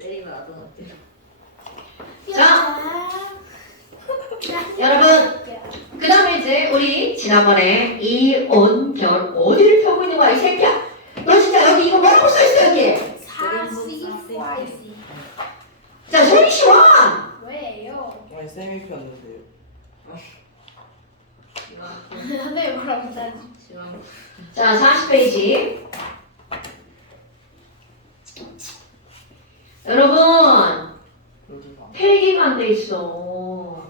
때리면 안 어때요? 자, 여러분, 그 다음에 이제 우리 지난번에 이온결 어디를 펴고 있는 거야 이 새끼야? 너 진짜 여기 이거 뭐라고 써있어 여기? 사시와이시 자, 소리 시원! 왜요? 아니 쌤이 폈는데요. 선생님 뭐라고 하지? 지금 자, 40페이지. 여러분, 필기가 안 돼 있어.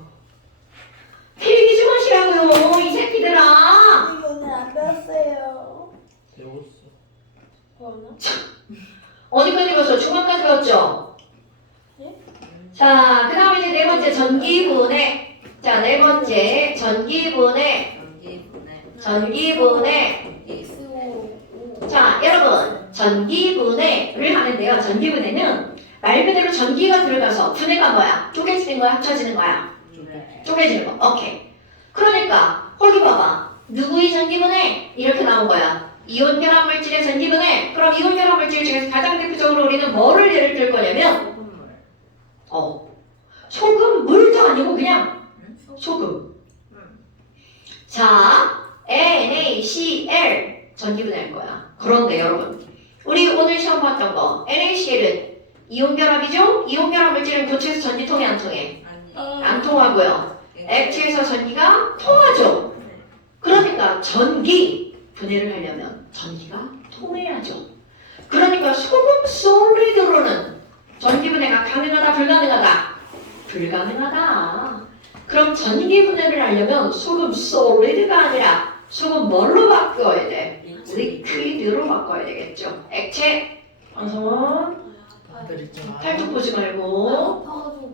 필기 좀 하시라고요, 이 새끼들아. 이거 오늘 안 배웠어요. 배웠어. 뭐나? 어디까지 배웠어? 중간까지 배웠죠? 예? 자, 그 다음에 이제 네 번째 전기분해. 자, 네 번째 전기분해. 전기분해. SO 자, 여러분, 전기분해를 하는데요. 전기분해는 말 그대로 전기가 들어가서 분해가 뭐야? 쪼개지는 거야? 합쳐지는 거야? 쪼개지는 거. 오케이. 그러니까 거기 봐봐. 누구의 전기분해? 이렇게 나온 거야. 이온 결합 물질의 전기분해. 그럼 이온 결합 물질 중에서 가장 대표적으로 우리는 뭐를 예를 들 거냐면 소금, 물도 아니고 그냥 소금. 자, NaCl 전기분해할 거야. 그런데 여러분, 우리 오늘 시험 봤던 거 NaCl은 이온 결합이죠? 이온 결합 물질은 교체해서 전기 통해 안 통해? 안 통하고요. 액체에서 전기가 통하죠. 그러니까 전기 분해를 하려면 전기가 통해야죠. 그러니까 소금 솔리드로는 전기 분해가 가능하다, 불가능하다? 불가능하다. 그럼 전기 분해를 하려면 소금 솔리드가 아니라 소금 뭘로 바꿔야 돼? 리퀴드로 바꿔야 되겠죠. 액체. 방송은 다들 있잖아. 팔뚝 보지 말고 아파가지고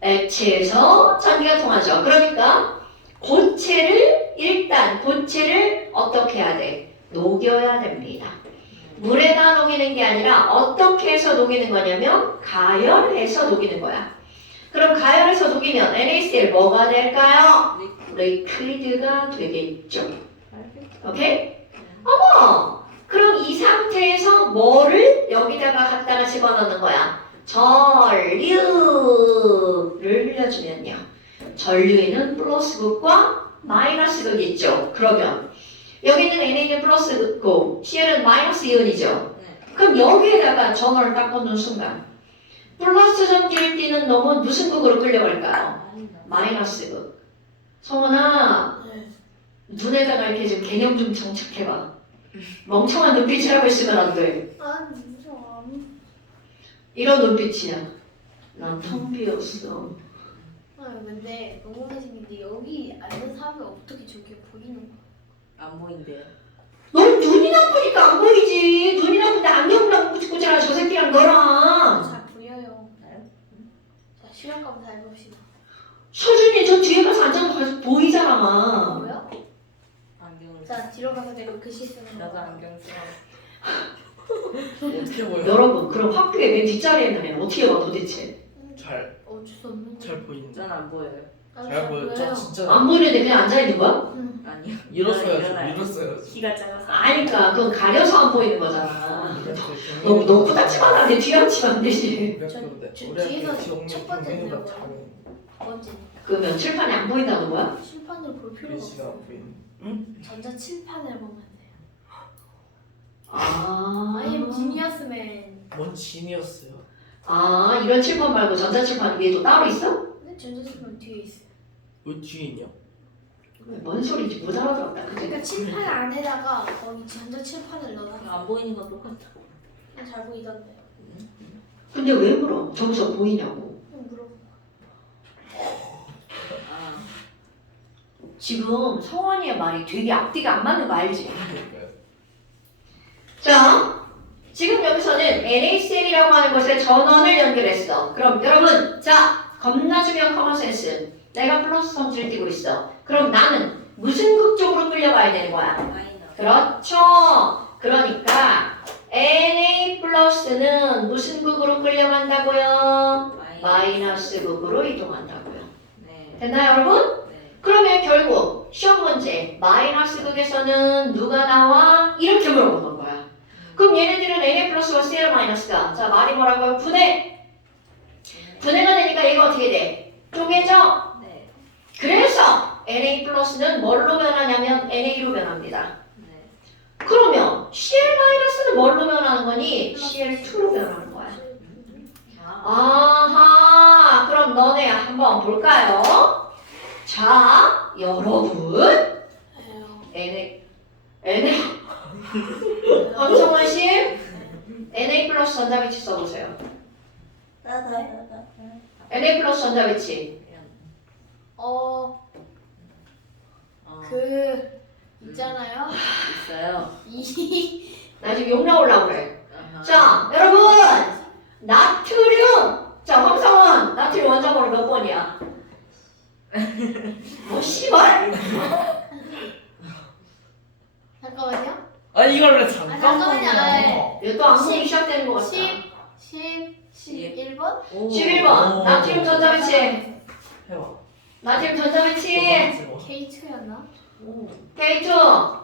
액체에서 전기가 통하죠. 그러니까 고체를 어떻게 해야 돼? 녹여야 됩니다. 물에다 녹이는 게 아니라 어떻게 해서 녹이는 거냐면 가열해서 녹이는 거야. 그럼 가열해서 녹이면 NaCl 뭐가 될까요? 리퀴드가 되겠죠. 오케이? 어머! 그럼 이 상태에서 뭐를 여기다가 갖다가 집어넣는 거야? 전류를 흘려주면요. 전류에는 플러스 극과 마이너스 극이 있죠. 그러면 여기는 Na는 플러스 극고 Cl은 마이너스 이온이죠. 그럼 여기에다가 전원을 딱 꽂는 순간 플러스 전기를 띠는 놈은 무슨 극으로 끌려갈까요? 마이너스 극. 성원아, 눈에다가 이렇게 좀 개념 좀 장착해봐. 멍청한 눈빛을 하고 있으면 안 돼. 아 무서워. 이런 눈빛이야. 난 텅 비었어. 아 근데 너무 생긴데 여기 아는 사람이 어떻게 저게 보이는 거야? 안 보인대요. 넌 눈이 나쁘니까 안 보이지. 눈이 나쁜데 안경이랑 꾸질꾸질한 저 새끼랑 너랑. 잘 보여요. 자 시험 검사 해봅시다. 서준이 저 뒤에 가서 앉아서 보이잖아. 뭐요? 안경을. 자 뒤로 가서 내가 글씨 쓰는 나도 거. 안경 쓰고. 어떻게 보여? 여러분, 그럼 학교에 맨 뒷자리에 있는 애는 어떻게 봐 도대체? 잘 어쩔 수 없는 거. 잘 보이는데. 전안 보여요. 잘 보여. 저 진짜 안 보이는데 그냥 앉아있는 거야? 아니요. 일었어야지. 일었어야지. 키가 작아서. 아니까 그건 가려서 안 보이는 거잖아. 너무 코딱지만 안 돼. 뒤에 앉히면 안 되지. 뒤에서 첫 번째 들어가요. 번째. 그러면 칠판이 안 보인다는 거야? 칠판을 볼 필요가 글씨가 없어. 안 보이는. 전자 칠판을 보면 돼요. 아, I am geniusman. 뭔 진이었어요? 아, 이런 칠판 말고 전자칠판 위에 또 따로 있어? 근데 전자 칠판 뒤에 있어요. 왜 뒤에 있냐? 뭔 소리인지 못 알아들었다. 그치? 그러니까 칠판 안에다가 거기 전자 칠판을 넣어놔. 안 보이는 건 똑같아. 잘 보이던데. 근데 왜 물어? 저기서 보이냐고. 물어봐. 아, 지금 성원이의 말이 되게 앞뒤가 안 맞는 거 알지? 자, 지금 여기서는 NaCl이라고 하는 것에 전원을 연결했어. 그럼 여러분, 자, 겁나 중요한 커먼센스. 내가 플러스 성질을 띠고 있어. 그럼 나는 무슨 극 쪽으로 끌려가야 되는 거야? 마이너스. 그렇죠. 그러니까 Na 플러스는 무슨 극으로 끌려간다고요? 마이너스 극으로 이동한다고요. 네. 됐나요, 여러분? 네. 그러면 결국 시험 문제 마이너스 극에서는 누가 나와? 이렇게 물어보는 거야. 그럼 얘네들은 Na 플러스 플러스와 Cl 마이너스가 자 말이 뭐라고요? 분해가 되니까 얘가 어떻게 돼? 쪼개져. 네. 그래서 Na 플러스는 뭘로 변하냐면 NA로 변합니다. 네. 그러면 Cl 마이너스는 뭘로 변하는 거니? Cl2로 변하는 거야. 아하, 그럼 너네 한번 볼까요? 자, 여러분, NA, 황정원 씨, NA 플러스 전자배치 써보세요. NA 플러스 전자배치. 그 있잖아요. 있어요. 나 지금 욕 나오려고 그래. 아하. 자, 여러분, 나트륨. 자, 황성원, 나트륨 원자번호 몇 번이야? 뭐, 씨발? 잠깐만요. 아니 이걸 왜 잠깐만요. 잠깐만요. 이거 또 악몽이 시작되는 것 같다. 11번? 11번, 나트륨 전자배치. 해봐. 나트륨 전자배치. K2였나? K2.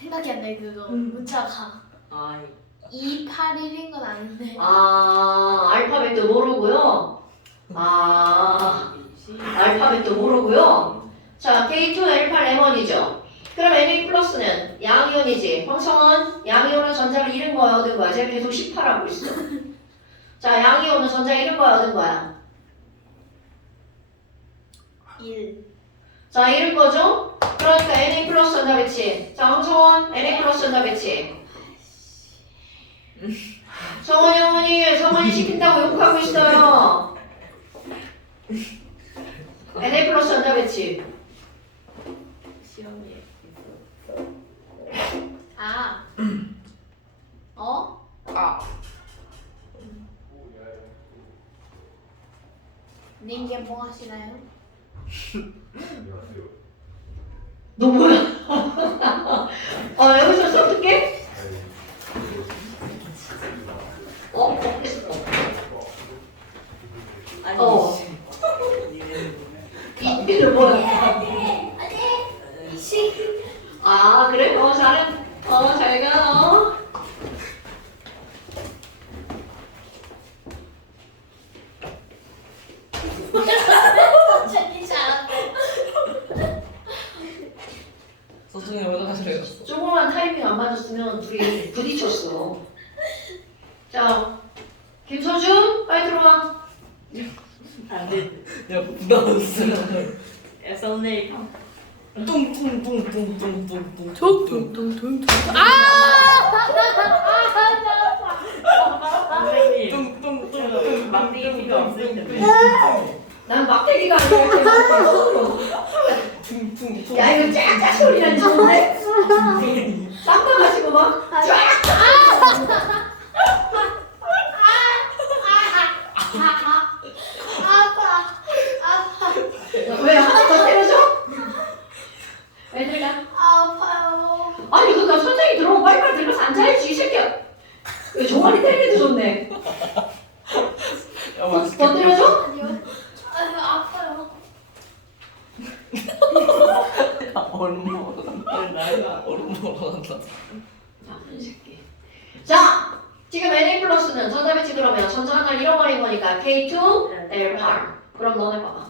생각이 안 나요 그거 문자가 아, 281인 건 아는데 아, 알파벳도 모르고요. 아, 알파벳도 모르고요. 자, K2, L8, M1이죠. 그럼 Na 플러스는 양이온이지. 황성원, 양이온은 전자를 잃은 거야, 얻은 거야? 제가 계속 18하고 있어. 자, 양이온은 전자 잃은 거야, 얻은 거야? 1 자, 잃은 거죠? 그러니까 Na 플러스 전자 배치. 자, 황성원, Na 플러스 전자 배치. 성원이 어머니, 성원이 시킨다고 욕하고 있어요. Na 플러스 전자 배치. 시험이 아 어? 아. 닌게 뭐 하시나요? 너 뭐야? 여기서 수업 듣게? 됐어. 아니. 이들 뭐야? 아, 그래? 잘해. 잘 가. 진짜 잘한다 소중히 어디가 저랬어? 조금만 타이밍 안 맞았으면 둘이 부딪혔어. 자, 김서준, 빨리 들어와. 안 돼. 야 부담했어. 썸네일 뚱뚱뚱뚱뚱뚱뚱. 선생님. 뚱뚱뚱뚱. 막대기 필요 없을 텐데. 난 막대기가 아니라 이렇게 막대기. 퉁퉁퉁. 야, 이거 쫙쫙 소리 나지 않네? 쌈바 가지고 막 쫙! 왜 하나 더 때려줘? 애들 가. 아파요 아니 그니까 선생님 들어오면 빨리빨리 들어가서 앉아야지 이 새끼야. 왜 종아리 때리기도 좋네. 야 더 때려줘? 아니요 아유 아파요 얼음 먹어간다. 얼음 먹어간다. 나쁜 새끼. 자, 지금 Na 플러스는 전자배치 그러면 전자 하나 잃어버린 거니까 K2, L8. 그럼 너네 봐봐.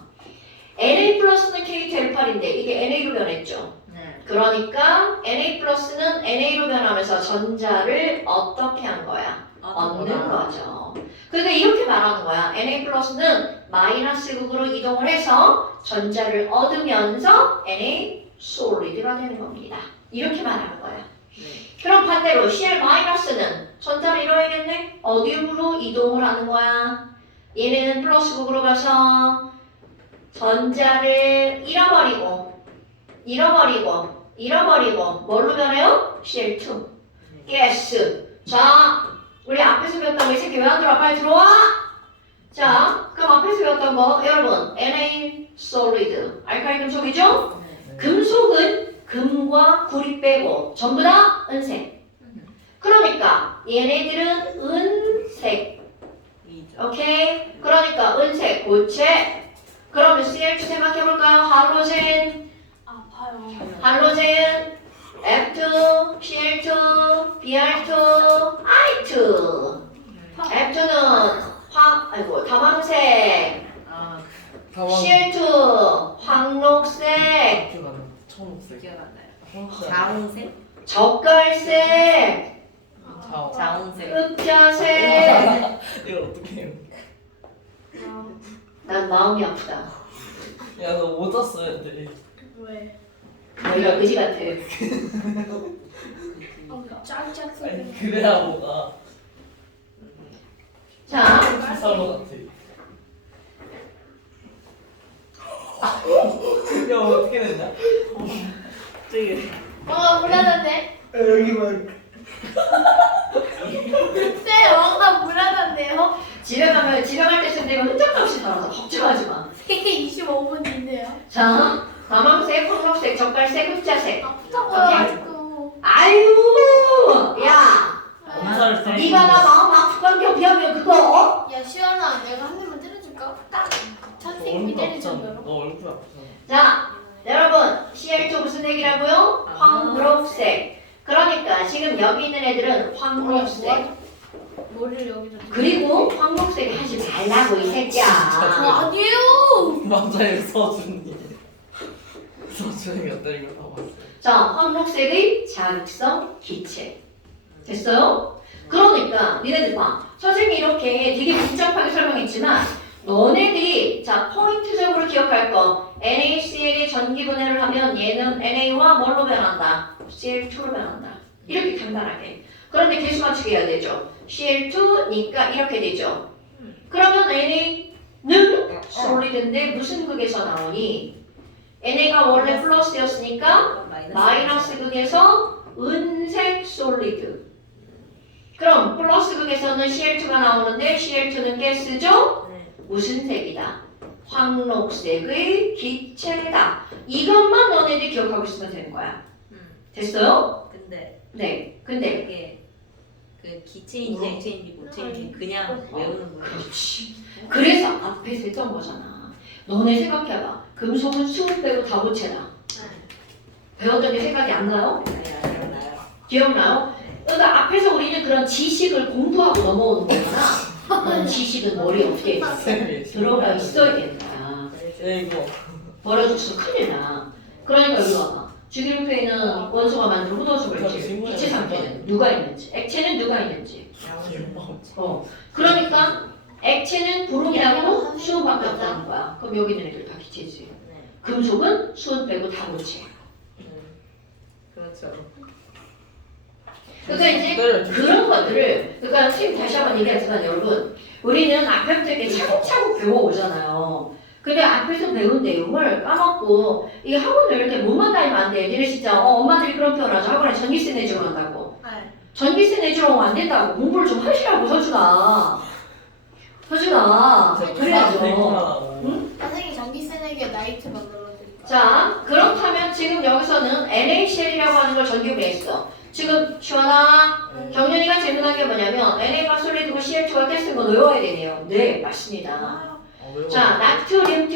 Na 플러스는 K2, L8인데 이게 NA로 변했죠. 네. 그러니까 Na 플러스는 NA로 변하면서 전자를 어떻게 한 거야? 얻는 거죠. 그러니까 이렇게 말하는 거야. Na 플러스는 마이너스 극으로 이동을 해서 전자를 얻으면서 Na 솔리드가 되는 겁니다. 이렇게 말하는 거야. 네. 그럼 반대로 Cl 마이너스는 전자를 잃어야겠네? 어디로 이동을 하는 거야? 얘는 플러스 극으로 가서 전자를 잃어버리고 뭘로 변해요? Cl2 가스. 자, 우리 앞에서 배웠던 거 이 새끼 왜 안 들어와? 빨리 들어와! 자, 그럼 앞에서 배웠던 거 여러분 Na solid 알칼리 금속이죠? 네. 금속은 금과 구리 빼고 전부 다 은색. 그러니까 얘네들은 은색. 이죠. 오케이? 그러니까 은색 고체. 그러면 Cl2 생각해볼까요? 할로젠, 아파요 할로젠, F2, Cl2, Br CR2, I2. F2는 다망색. 아, 다만 CL2 황록색. 기억 안 나. 청록색. 기억 안 나요. 청록색. 자운색? 젓갈색. 자오. 자운색. 흑자색. 이걸 어떻게 해요? 난 마음이 아프다. 야, 너 모자 써야 돼. 왜? 너희가 그지 같아. 짝짝 소리. 아니, 그래야 뭐가 자, 사로 같아. 야, 어떻게 됐냐? 저기 불안한데? 여기만. 네, 뭔가 불안한데요? 집에 갈 때 쓰는 거 흔적없이 나와서 걱정하지 마. 25분 뒤인데요. 자, 다망색, 황록색, 젓갈색, 흑자색. 아프다고요. 아유, 야, 엄살 때. 네가 나 마음 아프건 게 비하면 그거. 야, 시원아, 내가 한 대만 때려줄까? 딱 선생님이 얼굴 때릴 아프잖아. 정도로. 너 얼굴 아프잖아. 자, 여러분, CR2 무슨 색이라고요? 황록색. 그러니까 지금 여기 있는 애들은 황록색. 머리를 여기다 대고. 그리고 황록색 하지 말라고 이 새끼야. 아니에요! 맞아요, 서준이. 서준이가 때린 거 다 봤어요. 자, 황록색의 자극성 기체. 됐어요? 그러니까 니네들 봐. 선생님이 이렇게 되게 복잡하게 설명했지만 너네들이 자 포인트적으로 기억할 거 NaCl이 전기분해를 하면 얘는 NA와 뭘로 변한다? Cl2로 변한다. 이렇게 간단하게. 그런데 개수 맞추기 해야 되죠. Cl2니까 이렇게 되죠. 그러면 NA는 솔리드인데 무슨 극에서 나오니? NA가 원래 플러스였으니까 마이너스 극에서 은색 솔리드. 그럼 플러스 극에서는 Cl2가 나오는데 Cl2는 가스죠? 네. 무슨 색이다? 황록색의 기체다. 이것만 너네들이 기억하고 있으면 되는 거야. 됐어요? 근데 네. 근데 이게 그 기체인지 액체인지 고체인지 그냥 외우는 거예요. 그렇지. 그래서 앞에서 했던 거잖아. 너네 생각해봐. 금속은 수은 빼고 다 고체다. 배웠던 게 생각이 안 나요? 나요. 기억나요? 그러니까 앞에서 우리는 그런 지식을 공부하고 넘어오는 거잖아. 그런 지식은 머리에 어떻게 들어가 있어야 된다. 이거. 버려줬어 큰일 나. 그러니까 이리 와봐. 주기름표에는 원소가 만든 후도수겠지. 기체 상태는 누가 있는지, 액체는 누가 있는지. 그러니까 액체는 불운이라고 수은밖에 없다는 거야. 그럼 여기 있는 애들 다 기체지. 네. 금속은 수은 빼고 다 고체. 그렇죠. 그러니까 이제 그런 것들을 그러니까 선생님 다시 한번 얘기하지만 여러분 우리는 앞에부터 이렇게 차곡차곡 배워오잖아요. 근데 앞에서 배운 내용을 까먹고 이게 학원을 이렇게 몸만 다니면 안 돼. 얘들이 진짜 엄마들이 그런 표현하죠. 학원에 전기세 내주러 간다고. 네. 전기세 내주러 오면 안 된다고. 공부를 좀 하시라고 서준아. 서준아. 그래야죠. 응? 선생님 전기세 내기에 나이트 만들어드릴까? 자 그렇다면 지금 여기서는 NaCl이라고 하는 걸 전기분해했어. 지금 시원아 경련이가 질문한 게 뭐냐면 NA가 솔리드고 CL2가 가스인 거 외워야 되네요. 네 맞습니다. 자 나트륨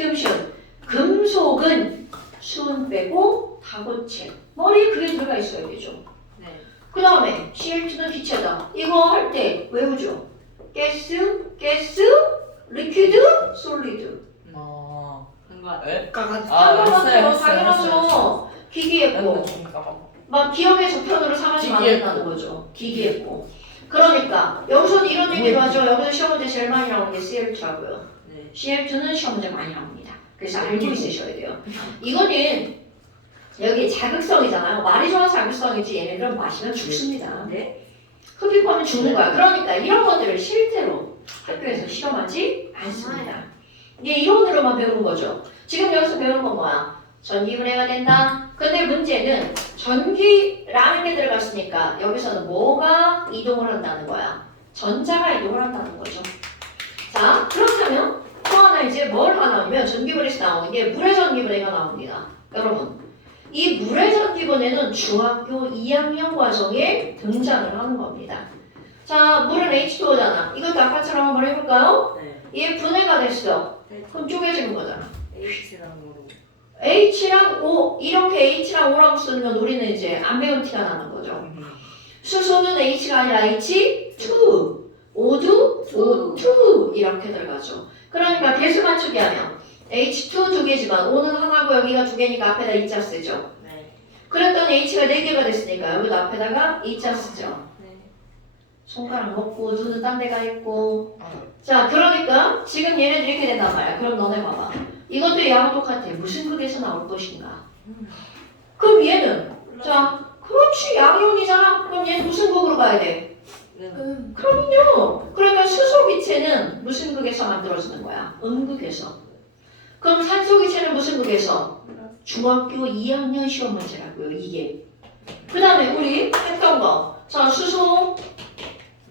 금속은 수은 빼고 다고체 머리에 그게 들어가 있어야 되죠. 네. 그 다음에 CL2는 기체다. 이거 할 때 외우죠. 가스, 리퀴드, 솔리드. 한거 같아요. 에? 당연하죠. 당연하죠. 기기했고 막 기억의 저편으로 삼으시면 안 된다는 거죠. 기기했고. 그러니까 여기서는 이런 얘기를 하죠. 여기서 시험 문제 제일 많이 나오는 게 CL2라고요. 네. CL2는 시험 문제 많이 나옵니다. 그래서 알고 있으셔야 돼요. 이거는 여기 자극성이잖아요. 말이 좋아서 자극성이지 얘네들은 마시면 죽습니다. 네. 흡입하면 죽는 거야. 그러니까 이런 것들을 실제로 학교에서 실험하지 않습니다. 이게 이론으로만 배우는 거죠. 지금 여기서 배우는 건 뭐야? 전기분해가 된다. 근데 문제는 전기라는 게 들어갔으니까 여기서는 뭐가 이동을 한다는 거야? 전자가 이동을 한다는 거죠. 자, 그렇다면 또 하나 이제 뭘 하나면 전기분해에서 나오는 게 물의 전기분해가 나옵니다. 여러분, 이 물의 전기분해는 중학교 2학년 과정에 등장을 하는 겁니다. 자, 물은 H2O잖아. 이것도 아까처럼 한번 해볼까요? 네. 얘 분해가 됐어. 그럼 쪼개지는 거잖아. H랑으로. H랑 O, 이렇게 H랑 O라고 쓰면 우리는 이제 안 배운 티가 나는 거죠. 수소는 H가 아니라 H2. 모두 O2 이렇게 들어가죠. 그러니까 개수 맞추기 하면 H2 두 개지만 O는 하나고 여기가 두 개니까 앞에다 2자 쓰죠. 네. 그랬더니 H가 4개가 됐으니까 여기도 앞에다가 2자 쓰죠. 네. 손가락 먹고 눈은 딴 데가 있고. 아, 자, 그러니까 지금 얘네들 이렇게 된단 말이야. 그럼 너네 봐봐. 이것도 얘하고 똑같아. 무슨 극에서 나올 것인가? 그럼 얘는 자, 그렇지 양이온이잖아. 그럼 얘는 무슨 극으로 가야 돼? 그럼요. 그러니까 수소기체는 무슨 극에서 만들어지는 거야? 음극에서. 그럼 산소기체는 무슨 극에서? 중학교 2학년 시험 문제라고요. 이게. 그 다음에 우리 했던 거. 자, 수소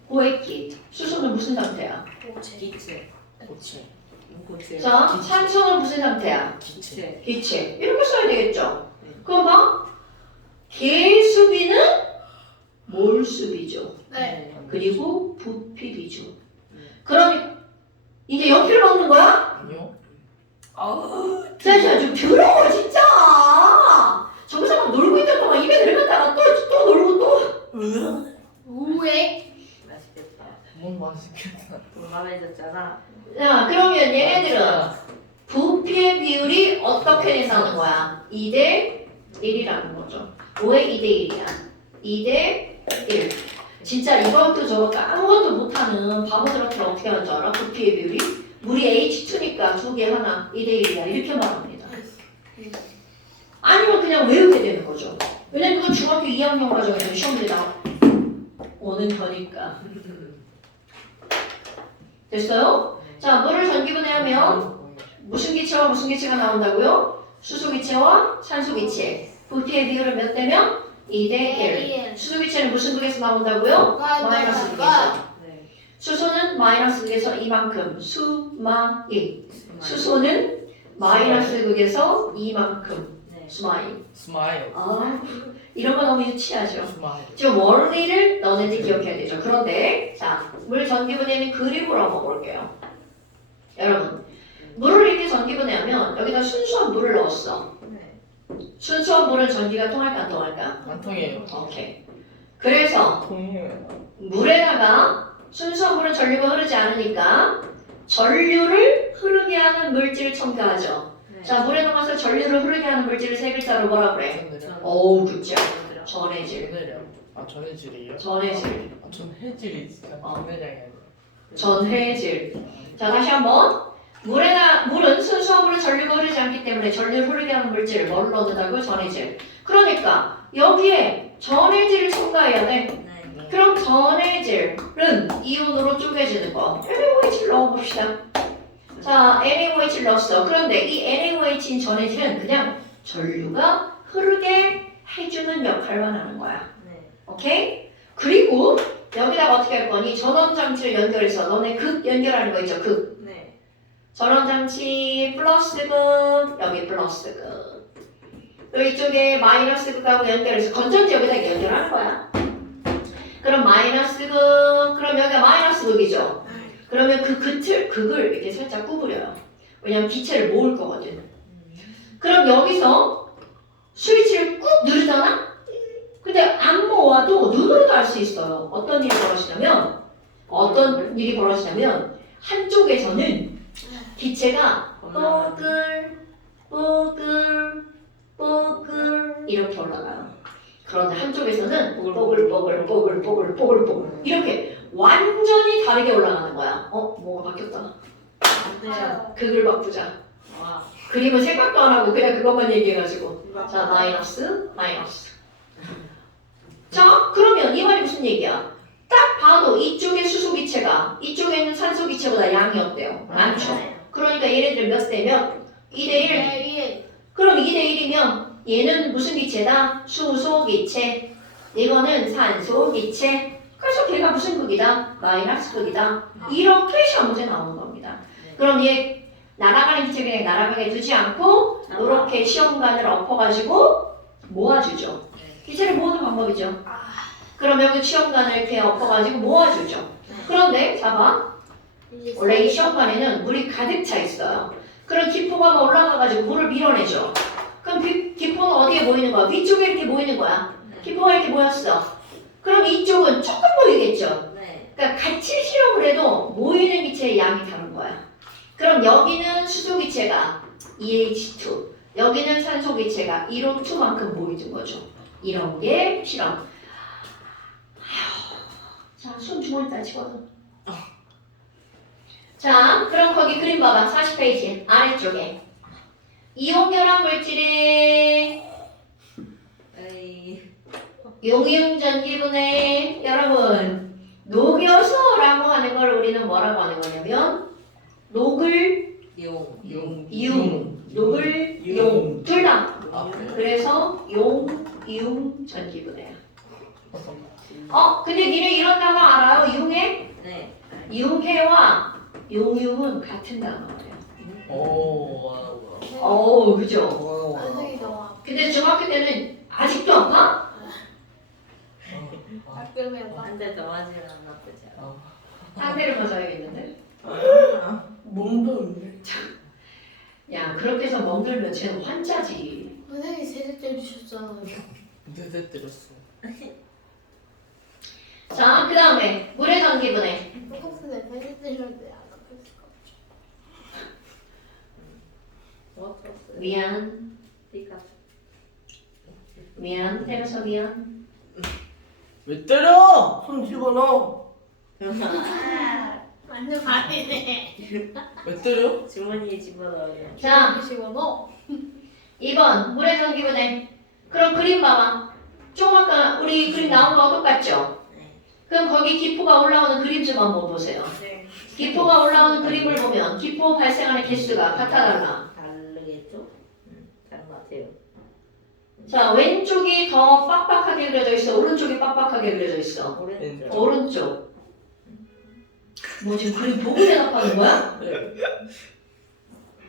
고액기. 수소는 무슨 상태야? 기체. 고체. 고체. 자, 산소는 무슨 상태야? 기체. 기체. 이렇게 써야 되겠죠? 네. 그럼 봐. 개수비는 몰수비죠. 네. 그리고 부피비죠. 그럼 이제 연필 먹는 거야? 아니요. 진짜 좀 더러워 진짜. 저기서 막 놀고 있던 동안 입에 들어갔다가 또 놀고 또. 왜? 맛있겠다. 뭔 맛있겠다. 동감해졌잖아. 자, 그러면 얘네들은 부피의 비율이 어떻게 된다는 거야? 2대 1이라는 거죠. 왜 2대 1이야? 2대 1. 진짜 이것도 저것도 아무것도 못하는 바보들한테 어떻게 하는 줄 알아? 부피의 비율이? 물이 H2니까 두 개 하나 2대 1이야. 이렇게 말합니다. 아니면 그냥 외우게 되는 거죠. 왜냐면 그건 중학교 2학년 과정에서 시험 문제 오는 거니까. 됐어요? 자, 물을 전기분해하면 무슨 기체와 무슨 기체가 나온다고요? 수소기체와 산소기체. 부피의 비율은 몇 대면? 2대 1. 수소기체는 무슨 극에서 나온다고요? 마이너스 극에서. 네. 수소는 마이너스 극에서 이만큼. 수마일. 수소는 마이너스 극에서 이만큼. 네. 수마일. 스마일. 아, 이런 거 너무 유치하죠. 스마일. 지금 원리를 너네들 기억해야 되죠. 그런데 자, 물 전기분해는 그림으로 한번 볼게요. 여러분, 물을 이렇게 전기분해하면 여기다 순수한 물을 넣었어. 네. 순수한 물은 전기가 통할까 안 통할까? 안 통해요. 오케이. 그래서 통해요. 물에다가 순수한 물은 전류가 흐르지 않으니까 전류를 흐르게 하는 물질을 첨가하죠. 네. 자, 물에 녹아서 전류를 흐르게 하는 물질을 세 글자로 뭐라 그래? 전해질. 어우, 그쵸. 전해질. 전해질. 전해질. 아 전해질이요? 전해질. 아 전해질이 진짜 전해장이 아니라. 전해질. 자, 다시 한번. 물은 순수한 물은 전류가 흐르지 않기 때문에 전류를 흐르게 하는 물질을 뭘 넣는다고요? 전해질. 그러니까 여기에 전해질을 첨가해야 돼. 네. 그럼 전해질은 이온으로 쪼개지는 거. NaOH를 넣어봅시다. 자, NaOH를 넣었어. 그런데 이 NaOH인 전해질은 그냥 전류가 흐르게 해주는 역할만 하는 거야. 네. 오케이? 그리고 여기다가 어떻게 할 거니? 전원장치를 연결해서 너네 극 연결하는 거 있죠? 극. 네. 전원장치 플러스 극, 여기 플러스 극. 또 이쪽에 마이너스 극하고 연결해서 건전지 여기다 연결하는 거야. 그럼 마이너스 극, 그럼 여기가 마이너스 극이죠? 그러면 그 극을 이렇게 살짝 구부려요. 왜냐면 기체를 모을 거거든. 그럼 여기서 스위치를 꾹 누르잖아? 근데 안 모아도 눈으로도 알 수 있어요. 어떤 일이 벌어지냐면 한쪽에서는 기체가 뽀글 이렇게 올라가요. 그런데 한쪽에서는 뽀글 이렇게 완전히 다르게 올라가는 거야. 뭐가 바뀌었다. 자, 극을 바꾸자. 와. 그림은 생각도 안 하고 그냥 그것만 얘기해가지고. 자, 마이너스. 자, 그러면 이 말이 무슨 얘기야? 딱 봐도 이쪽의 수소기체가 이쪽에 있는 산소기체보다 양이 어때요? 많죠. 그러니까 얘네들 몇 대 몇? 2대 1. 그럼 2대 1이면 얘는 무슨 기체다? 수소기체. 이거는 산소기체. 그래서 걔가 무슨 극이다? 마이너스 극이다. 이렇게 시험 문제 나오는 겁니다. 그럼 얘 날아가는 기체 그냥 날아가게 두지 않고 이렇게 시험관을 엎어가지고 모아주죠. 기체를 모으는 방법이죠. 그럼 여기 시험관을 이렇게 엎어가지고 모아주죠. 그런데 봐봐. 원래 이 시험관에는 물이 가득 차 있어요. 그럼 기포가 올라가가지고 물을 밀어내죠. 그럼 기포는 어디에 모이는 거야? 위쪽에 이렇게 모이는 거야. 기포가 이렇게 모였어. 그럼 이쪽은 조금 모이겠죠. 네. 그러니까 같이 실험을 해도 모이는 기체의 양이 다른 거야. 그럼 여기는 수소 기체가 EH2, 여기는 산소 기체가 1O2만큼 모이는 거죠. 이런 게 실험. 자, 손 주머니에다 집어넣어. 자, 그럼 거기 그림 봐봐. 40페이지 아래쪽에. 이온 결합 물질의 에이. 용이용 전기분해 여러분 녹여서라고 하는 걸 우리는 뭐라고 하는 거냐면 녹을 이용, 녹을 용, 둘 다. 아, 그래? 그래서 이용 전기분해야. 근데 니네 이런 단어 알아요? 이용해? 네. 이용해와 용융은 같은 단어예요. 오, 그죠? 선생님 너무 아파. 근데 중학교 때는 아직도 아파? 가끔은 막 한 대 더 맞으면 나쁘지 않아. 상대를 벗어야겠는데? 몸도 야, 그렇게 해서 멍들면 쟤는 환자지. 선생님 세대 때주셨잖아요. 네대 때렸어. 자, 그 다음에 물의 전기분해. 똑같은데 세대 때렸는데 안 아팠을까? 미안, 때려서 미안. 왜 때려? 손 집어넣어. 완전 말이네. 왜 때려? 주머니에 집어넣으면. 자, 집어넣어. 2번 물의 전기분해. 그럼 그림 봐봐. 좀 아까 우리 그림 나온 거 똑같죠? 네. 그럼 거기 기포가 올라오는 그림 좀 한번 보세요. 네. 기포가 올라오는 그림을 보면 기포 발생하는 개수가 같아 달라. 다르겠죠? 다른 것 같아요. 자, 왼쪽이 더 빡빡하게 그려져 있어. 오른쪽이 빡빡하게 그려져 있어. 오른쪽. 오른쪽. 뭐 지금 그림 보고 대답하는 거야? 네.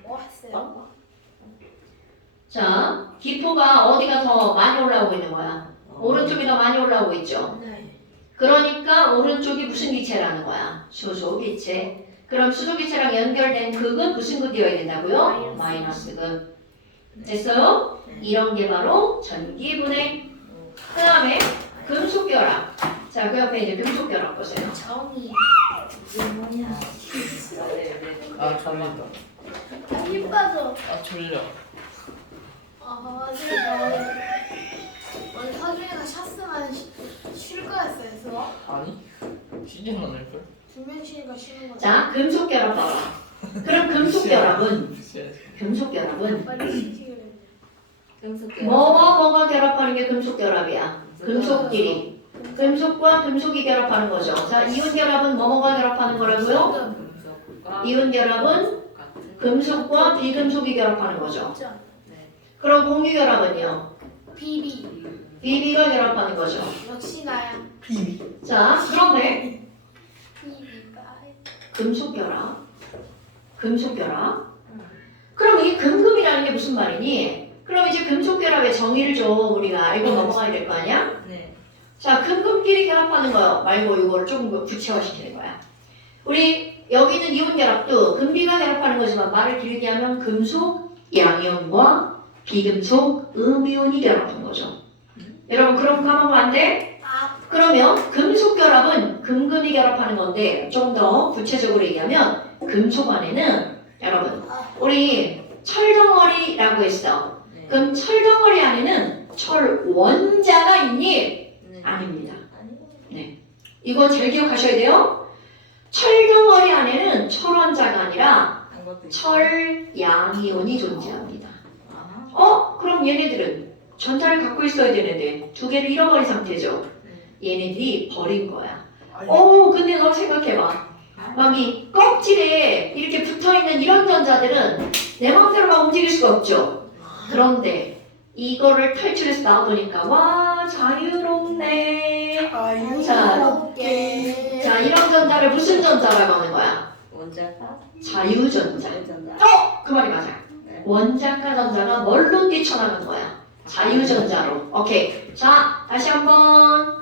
뭐 했어요? 자, 기포가 어디가 더 많이 올라오고 있는 거야? 오른쪽이 더 많이 올라오고 있죠. 네. 그러니까 오른쪽이 무슨 기체라는 거야? 수소 기체. 그럼 수소 기체랑 연결된 극은 무슨 극이어야 된다고요? 마이너스 극. 됐어요? 이런 게 바로 전기분해. 그 다음에 금속 결합. 자, 그 옆에 이제 금속 결합 보세요. 정이. 이게 뭐냐? 아, 졸린다. 힘 빠져. 아, 졸려. 맞아요. 원래 서준이가 샷스만 쉴 거였어요. 그래서 아니? 쉬진 않을걸? 두명 쉬니까 쉬는 거죠. 자, 금속 결합 봐봐. 그럼 금속 결합은 빨리 쉬지 그랬는데. 뭐가 결합하는 게 금속 결합이야? 금속끼리. 금속과 금속이 결합하는 거죠. 자, 이온 결합은 뭐가 결합하는 거라고요? 이온 결합은 금속과 비금속이 결합하는 거죠. 진짜. 그럼 공유 결합은요? 비비. BB가 결합하는 거죠. 역시 나야. 비비. 자, 그런데 비비가. 금속 결합. 그럼 이 금금이라는 게 무슨 말이니? 그럼 이제 금속 결합의 정의를 좀 우리가 알고 넘어가야 될 거 아니야? 네. 자, 금금끼리 결합하는 거 말고 이거를 조금 더 구체화시키는 거야. 우리 여기는 이온 결합도 금비가 결합하는 거지만 말을 길게 하면 금속 양이온과 비금속 음이온이 결합한 거죠. 여러분 그럼 까먹으면 안 돼? 그러면 금속 결합은 금금이 결합하는 건데 좀 더 구체적으로 얘기하면 금속 안에는 여러분 우리 철덩어리라고 했어. 네. 그럼 철덩어리 안에는 철 원자가 있니? 네. 아닙니다. 이거 잘 기억하셔야 돼요. 철덩어리 안에는 철원자가 아니라 철양이온이 존재합니다. 그럼 얘네들은 전자를 갖고 있어야 되는데 두 개를 잃어버린 상태죠. 얘네들이 버린 거야. 근데 너 생각해봐. 막 이 껍질에 이렇게 붙어있는 이런 전자들은 내 마음대로 막 움직일 수가 없죠. 그런데 이거를 탈출해서 나와보니까 와 자유롭네. 자 이런 전자를 무슨 전자라고 하는 거야? 원자가 자유전자. 그 말이 맞아. 원자가 전자가 뭘로 뛰쳐나간 거야? 자유전자로. 오케이. 자 다시 한번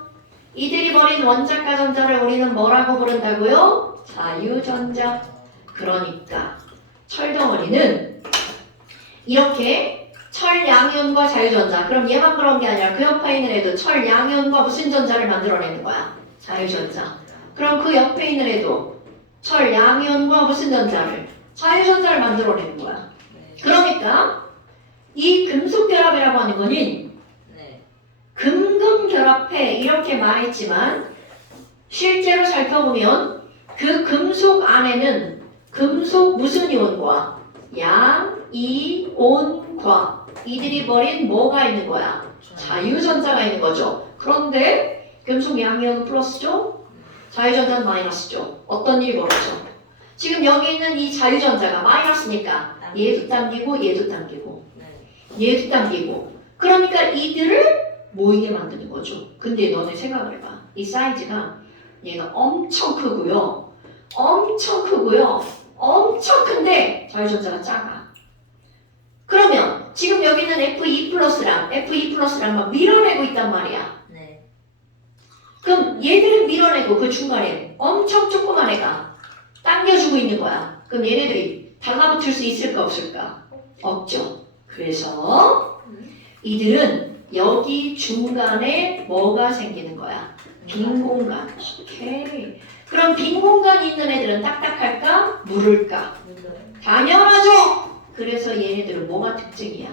이들이 버린 원자가 전자를 우리는 뭐라고 부른다고요? 자유전자. 그러니까 철덩어리는 이렇게 철 양이온과 자유전자. 그럼 얘만 그런 게 아니라 그 옆에 있는 애도 철 양이온과 무슨 전자를 만들어내는 거야? 자유전자. 그럼 그 옆에 있는 애도 철 양이온과 무슨 전자를? 자유전자를 만들어내는 거야. 네. 그러니까 이 금속 결합이라고 하는 거는 네. 금금 결합해 이렇게 말했지만 실제로 살펴보면 그 금속 안에는 금속 무슨 이온과 양, 이온과 이들이 벌인 뭐가 있는 거야? 자유전자가 있는 거죠. 그런데 금속 양이온은 플러스죠? 자유전자는 마이너스죠. 어떤 일이 벌어져? 지금 여기 있는 이 자유전자가 마이너스니까 얘도 당기고 얘도 당기고 네. 얘도 당기고 그러니까 이들을 모이게 만드는 거죠. 근데 너네 생각을 해봐. 이 사이즈가 얘가 엄청 크고요. 엄청 크고요. 엄청 큰데 자유전자가 작아. 그러면 지금 여기는 Fe 플러스랑 막 밀어내고 있단 말이야. 네. 그럼 얘들을 밀어내고 그 중간에 엄청 조그만 애가 당겨주고 있는 거야. 그럼 얘네들이 달라붙을 수 있을까 없을까? 없죠. 그래서 이들은 여기 중간에 뭐가 생기는 거야? 빈 공간. 오케이. 그럼 빈 공간이 있는 애들은 딱딱할까? 무를까? 당연하죠. 그래서 얘네들은 뭐가 특징이야?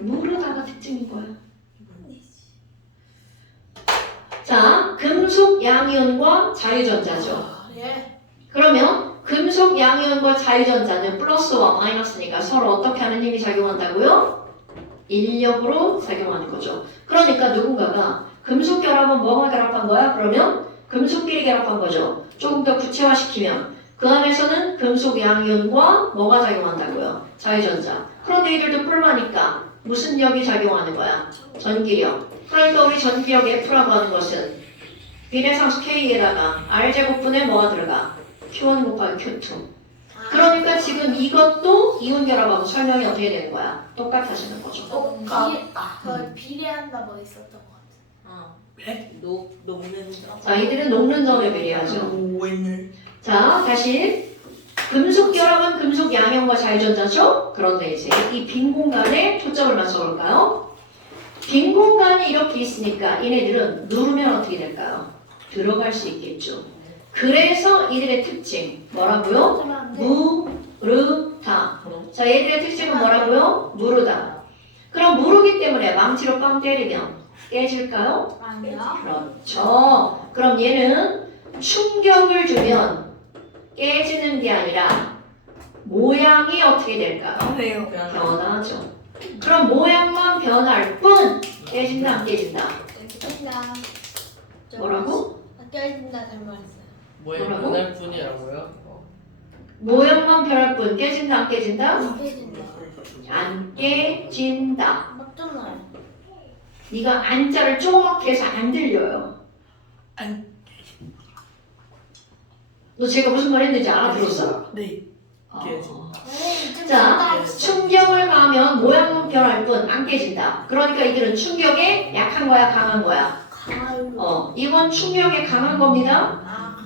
무르다가 특징인 거야. 자, 금속 양이온과 자유전자죠. 예. 그러면 금속 양이온과 자유전자는 플러스와 마이너스니까 서로 어떻게 하는 힘이 작용한다고요? 인력으로 작용하는 거죠. 그러니까 누군가가 금속 결합은 뭐가 결합한 거야? 그러면 금속끼리 결합한 거죠. 조금 더 구체화시키면 그 안에서는 금속 양이온과 뭐가 작용한다고요? 자유전자. 그런데 이들도 뿔마니까 무슨力이 작용하는 거야? 전기력. 그러니까 우리 전기력 F라고 하는 것은 비례상수 K에다가 R제곱분에 뭐가 들어가? Q1 곱하기 Q2. 그러니까 지금 이것도 이온 결합하고 설명이 어떻게 되는 거야? 똑같아지는 거죠. 그 비례한다 뭐 있었던 것 같아. 녹는 자, 이들은 녹는 점에 비례하죠. 오늘 자, 다시 금속 결합은 금속 양이온과 자유전자죠? 그런데 이제 이 빈 공간에 초점을 맞춰볼까요? 빈 공간이 이렇게 있으니까 얘네들은 누르면 어떻게 될까요? 들어갈 수 있겠죠. 그래서 이들의 특징 뭐라고요? 무르다. 자, 얘들의 특징은 뭐라고요? 무르다. 그럼 무르기 때문에 망치로 빵 때리면 깨질까요? 아니요. 그렇죠. 그럼 얘는 충격을 주면 깨지는 게 아니라 모양이 어떻게 될까요? 하네요. 변하죠. 그럼 모양만 변할 뿐 깨진다 안 깨진다? 깨진다. 뭐라고? 깨진다 잘 말했어요. 뭐예요? 뭐라고? 변할 뿐이라고요? 모양만 변할 뿐 깨진다 안 깨진다? 깨진다. 안 깨진다. 맞잖아요. 네가 안자를 조그맣게 해서 안 들려요. 너 제가 무슨 말 했는지 알아들었어? 네. 깨진다. 자, 충격을 가하면 모양만 변할 뿐 안 깨진다. 그러니까 이들은 충격에 약한 거야, 강한 거야? 강아요. 이건 충격에 강한 겁니다. 아.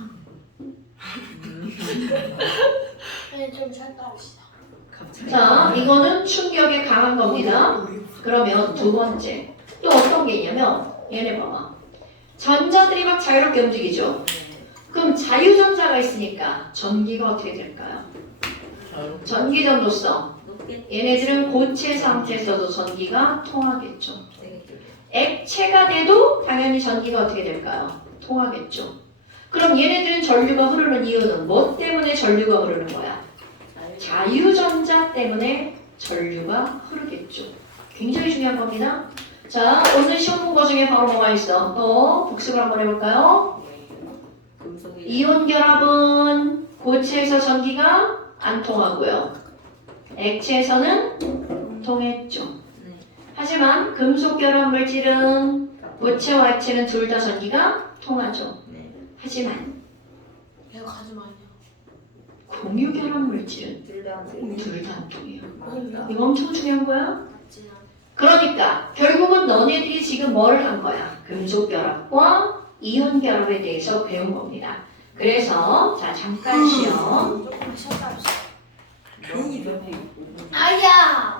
네, 좀 쉬었다 합시다. 자, 이거는 충격에 강한 겁니다. 그러면 두 번째. 또 어떤 게 있냐면, 얘네 봐봐. 전자들이 막 자유롭게 움직이죠? 그럼 자유전자가 있으니까 전기가 어떻게 될까요? 전기 전도성. 얘네들은 고체 상태에서도 전기가 통하겠죠. 액체가 돼도 당연히 전기가 어떻게 될까요? 통하겠죠. 그럼 얘네들은 전류가 흐르는 이유는 뭐 때문에 전류가 흐르는 거야? 자유전자 때문에 전류가 흐르겠죠. 굉장히 중요한 겁니다. 자, 오늘 시험 문거 중에 바로 뭐가 있어? 또 복습을 한번 해볼까요? 이온 결합은 고체에서 전기가 안 통하고요. 액체에서는 통했죠. 하지만 금속 결합 물질은 고체와 액체는 둘 다 전기가 통하죠. 하지만 이거 가지 마요. 공유 결합 물질은 둘 다 둘 다 안 통해요. 이거 엄청 중요한 거야. 맞지 않아. 그러니까 결국은 너네들이 지금 뭘 한 거야? 금속 결합과 이온 결합에 대해서 배운 겁니다. 그래서 자 잠깐 시험. 조금 쉬었다 합시다. 괜히 아야.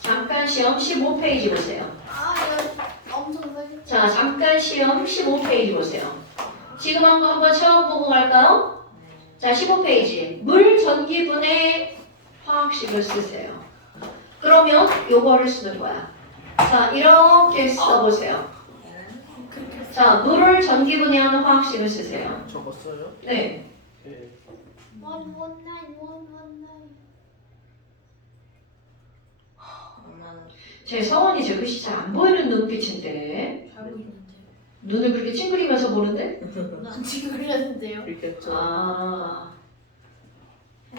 잠깐 시험 15페이지 보세요. 이거 엄청 설득. 자, 잠깐 시험 15페이지 보세요. 지금 한 거 한번 처음 보고 갈까요? 자, 15페이지. 물 전기분해 화학식을 쓰세요. 그러면 요거를 쓰는 거야. 자, 이렇게 써보세요. 자, 물을 전기분해하는 화학식을 쓰세요. 저거 써요? 네. 네. 119. 제 서원이 저 글씨 잘 안 보이는 눈빛인데 잘 보이는데. 눈을 그렇게 찡그리면서 보는데? 난 지금 그렸는데요. 그렇겠죠. 아,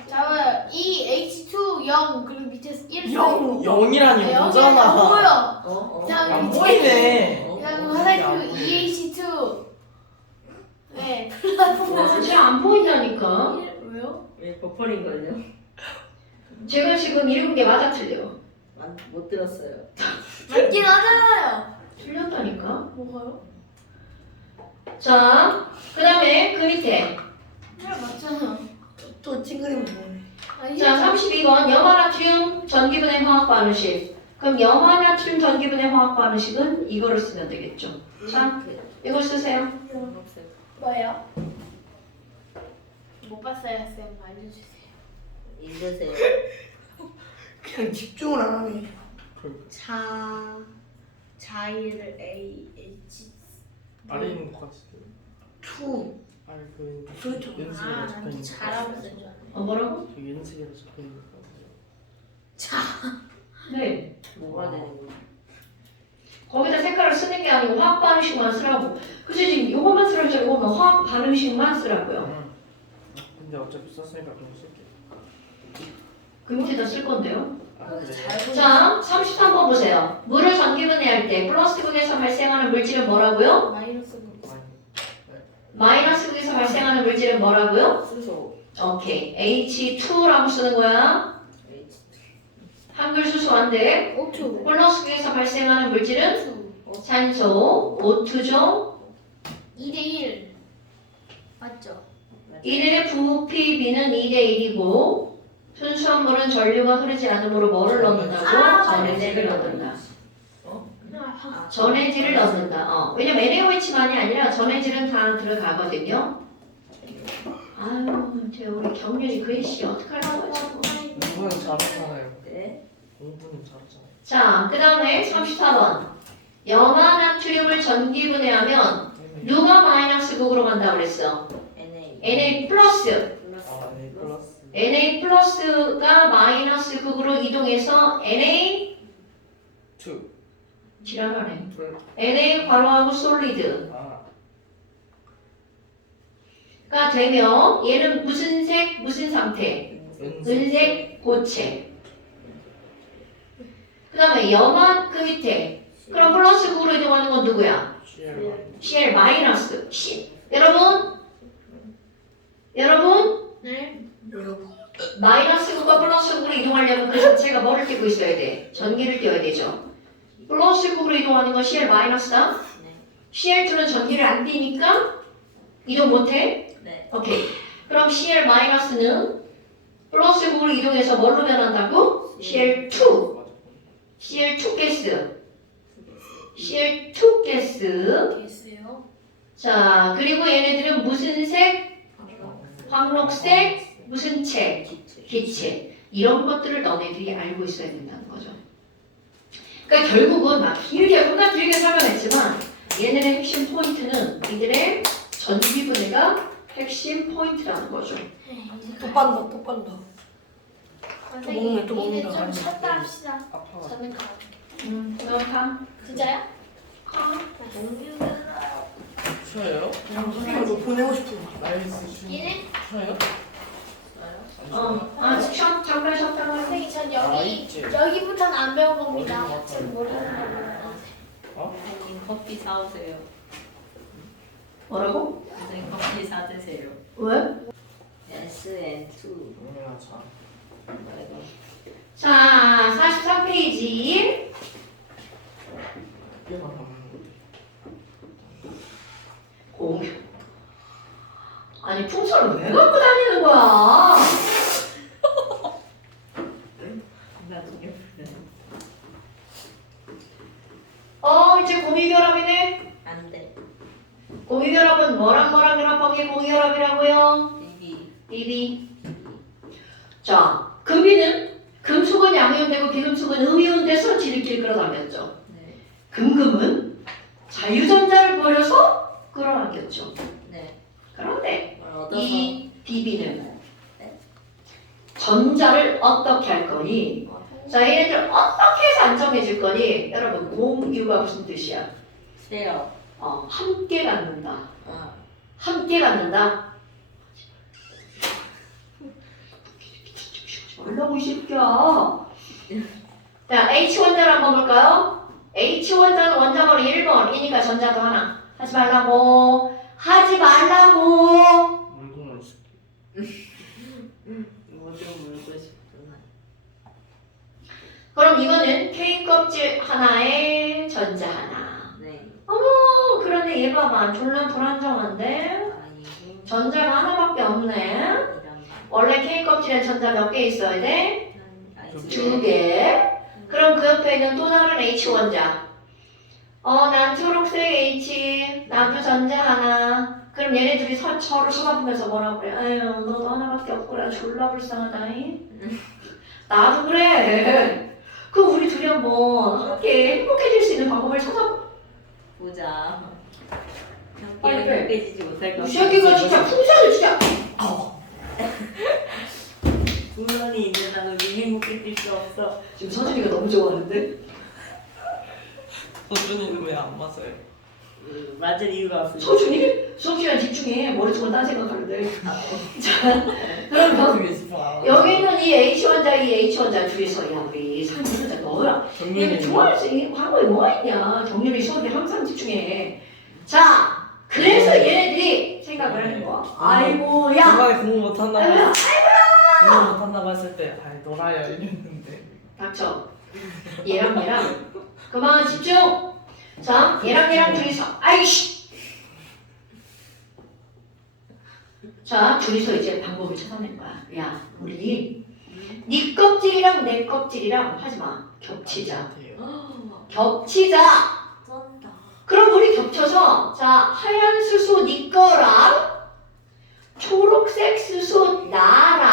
자, 이 H2 0 그리고 밑에서 1 영이라니 안 보잖아. 보여. 자, 안 밑에 보이네. 그냥 화살표 EH2. 네. 잘 안 보인다니까. 왜요? 왜 버퍼링걸요? 제가 지금 읽은 게 맞아 틀려. 못 들었어요. 맞긴 하잖아요. 틀렸다니까. 뭐가요? 자, 그 다음에 그 밑에. 네, 맞잖아. 또 찡그리면 뭐해? 아니, 자, 32번 염화나트륨 전기분해 화학 반응식. 그럼 염화나트륨 전기분해 화학 반응식은 이거를 쓰면 되겠죠. 자, 이걸 쓰세요. 뭐예요? 못 봤어요, 쌤. 알려주세요. 읽으세요. 그냥 집중을 안 하네. 자이를 A H 아래 있는 것 같은데. 투. 아니 그 그렇죠. 연습에 아, 적혀 난 있는 잘하고 거. 있는 줄 알았네. 뭐라고? 저 연습에 적혀 있는 거 같아요. 자, 네. 뭐가 되는 거야? 거기다 색깔을 쓰는 게 아니고 화학 반응식만 쓰라고. 그치, 지금 요것만 쓰라고 했잖아. 요거만 화학 반응식만 쓰라고요. 근데 어차피 썼으니까 그럼 쓸게. 그 밑에다 쓸 건데요. 아 그래. 잘 보여. 자, 33번 보세요. 물을 전기분해할 때 플러스 극에서 발생하는 물질은 뭐라고요? 마이너스 분. 마이너스 극에서 발생하는 물질은 뭐라고요? 수소. 오케이. H2라고 쓰는 거야. 한글 수소 안 돼. O2. 플러스 극에서 발생하는 물질은 산소, O2죠. 2대1. 맞죠? 1의 부피비는 2대1이고 순수한 물은 전류가 흐르지 않으므로 뭐를 넣는다고? 전해질을 넣는다. 전해질을 넣는다. 왜냐면 NaOH만이 아니라 전해질은 다 들어가거든요. 아유, 저 우리 경륜이 글씨 어떡하려고 자꾸. 공부는 잘하잖아요. 네. 공부는 잘하잖아요. 자, 그 다음에 34번. 염화나트륨을 전기분해하면 누가 마이너스 극으로 간다고 그랬어? NA. Na 플러스. 플러스. 아, 네, 플러스. Na 플러스가 마이너스 극으로 이동해서 Na 2. 지랄하네. Na 괄호하고 솔리드. 아, 가 되면 얘는 무슨 색, 무슨 상태? 은색. 은색, 고체. 그 다음에 염화 그 밑에. 그럼 플러스 극으로 이동하는 건 누구야? Cl 마이너스 C. 여러분? 네. 여러분. 마이너스 극과 플러스 극으로 이동하려면 그 자체가 뭐를 띄고 있어야 돼? 전기를 띄워야 되죠. 플러스 극으로 이동하는 건 Cl 마이너스다. 네. Cl2는 전기를 안 띄니까 이동 못해? 네. 오케이. 그럼 Cl 마이너스는 플러스 극으로 이동해서 뭘로 변한다고? Cl2. Cl2 가스. Cl2 가스. 됐어요. 자, 그리고 얘네들은 무슨 색? 황록색, 무슨 책? 기체. 이런 것들을 너네들이 알고 있어야 된다는 거죠. 그러니까 결국은 막 길게 혼자 길게 설명했지만 얘네의 핵심 포인트는 이들의 전기분해가 핵심 포인트라는 거죠. 또 빤다, 또 빤다. 먹네, 또 이제 먹는다. 좀 쉬었다 합시다. 아파가. 저는 가. 그럼 다 진짜요? 쉬어요? 그냥 너 보내고 싶어. 나이스 쉬. 얘네? 쉬어요? 잠깐 쉬었다가 선생님 전 아, 여기 있지. 여기부터는 안 배운 겁니다. 어디 지금 모르는 겁니다. 선생님 커피 사오세요. 뭐라고? 선생님 커피 사드세요. 왜? SN2. 아, 참. 말고. 자, 43페이지. 이게 막 공유. 아니 풍선을 왜 갖고 다니는 거야? 공유결합은 뭐랑 결합한 게 공유결합이라고요? 비비. 비비. 자, 금비는 금속은 양이온되고 비금속은 음이온돼서 지들끼리 끌어당겼죠. 네. 금은 자유전자를 버려서 끌어당겼죠. 네. 그런데 뭘 얻어서. 이 비비는 전자를 어떻게 할 거니? 자, 얘네들 어떻게 해서 안정해질 거니? 여러분, 공유가 무슨 뜻이야? 세요. 함께 갖는다. 아. 함께 갖는다. 말라고 이 새끼야. 자, H 원자를 한번 볼까요? H 원자는 원자번호 1번이니까 전자도 하나. 하지 말라고. 하지 말라고. 물고만 있어. 뭐좀 물고 싶구나. 그럼 이거는 K 껍질 하나에 전자 하나. 네. 어머, 그런데 얘 봐봐. 졸라 불안정한데? 아니고. 전자가 하나밖에 없네. 이런 원래 K 껍질에 전자 몇 개 있어야 돼? 거. 두 개. 그럼 그 옆에 있는 또 다른 H 원자. 난 초록색 H. 나도 전자 하나. 그럼 얘네 둘이 서로 쳐다보면서 뭐라 그래? 아유, 너도 하나밖에 없구나. 졸라 불쌍하다잉. 나도 그래. 그럼 우리 둘이 한번 함께 행복해질 수 있는 방법을 찾아봐. 보자. 빨리 함께 해. 행복해지지 못할 것 이 새끼가 진짜 풍선을 진짜. 분란이 있는 나는 행복해질 수 없어. 지금 서준이가 너무 좋아하는데? 서준이는 왜 안 맞아요? 맞을 이유가 없어. 서준이? 수업 시간 집중해. 머릿속은 딴 생각하는데. 자, 그럼 그게 싶어 안 하죠. 여기 있는 이 H 원자, 이 H 원자 둘이서 야 우리 상진자 너야. 얘는 좋아할 수 있는 방법이 뭐가 있냐. 정렬이 수업에 항상 집중해. 자, 그래서 얘네들이 생각을 하는 거야. 아이고 야. 중간에 공부 못한다고 아이고, 공부 못한다고 했을 때 아이 놀아요 이랬는데 닥쳐. 얘랑 그만 집중. 자, 얘랑 둘이서 아이씨. 자, 둘이서 이제 방법을 찾아낸 거야. 야, 우리 네 껍질이랑 내 껍질이랑 하지 마. 겹치자. 겹치자. 쩐다. 그럼 우리 겹쳐서 자, 하얀 수소 네 거랑 초록색 수소 나랑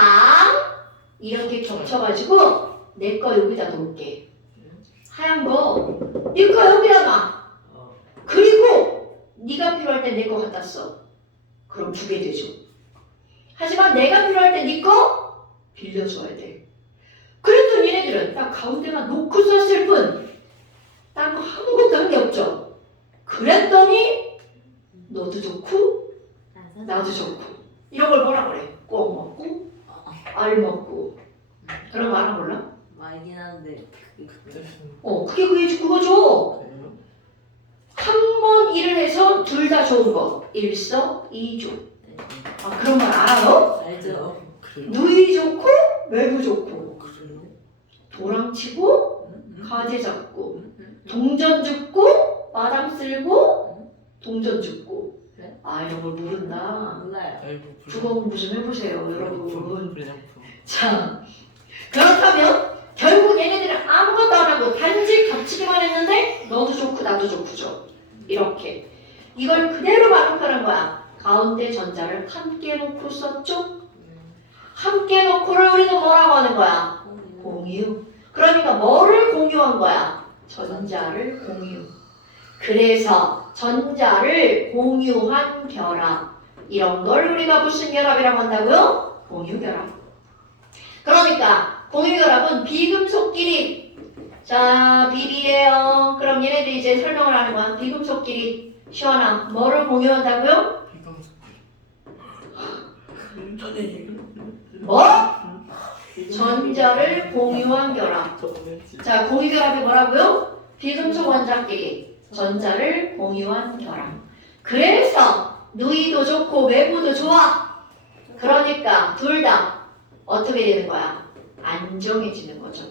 이렇게 겹쳐가지고 내 거 여기다 놓을게. 하얀 거 네 거 여기다 놔. 그리고 네가 필요할 때 내 거 갖다 써. 그럼 두 개 되죠. 하지만 내가 필요할 때 네 거 빌려줘야 돼. 그랬더니 얘네들은 딱 가운데만 놓고 썼을 뿐 딴 거 아무것도 한 게 없죠. 그랬더니 너도 좋고 나도 좋고 이런 걸 뭐라 그래? 꼭 먹고 알 먹고 그런 거 알아 몰라? 말긴 한데. 그게 그거죠. 한 번 일을 해서 둘 다 좋은 거 일석이조. 그런 말 알아요? 알죠. 누이 좋고 매부 좋고 그래요? 도랑 치고 가재 잡고 동전 죽고 마당 쓸고 동전 죽고. 그래? 이런 걸 모른다. 몰라요. 아이고 국어 공부 좀 해보세요 여러분. 불량품 자, 그렇다면 결국 얘네들은 아무것도 안 하고 단지 겹치기만 했는데 너도 좋고 나도 좋고죠. 이렇게 이걸 그대로 반응하는 거야. 가운데 전자를 함께 놓고 썼죠? 함께 놓고를 우리는 뭐라고 하는 거야? 공유. 그러니까 뭐를 공유한 거야? 전자를 공유. 그래서 전자를 공유한 결합. 이런 걸 우리가 무슨 결합이라고 한다고요? 공유결합. 그러니까 공유결합은 비금속끼리 자 비비래요. 그럼 얘네들이 이제 설명을 하는 거야. 비금속끼리 시원아 뭐를 공유한다고요? 뭐? 전자를 공유한 결합. 자 공유결합이 뭐라고요? 비금속 원자끼리 전자를 공유한 결합. 그래서 누이도 좋고 매부도 좋아. 그러니까 둘 다 어떻게 되는 거야? 안정해지는 거죠.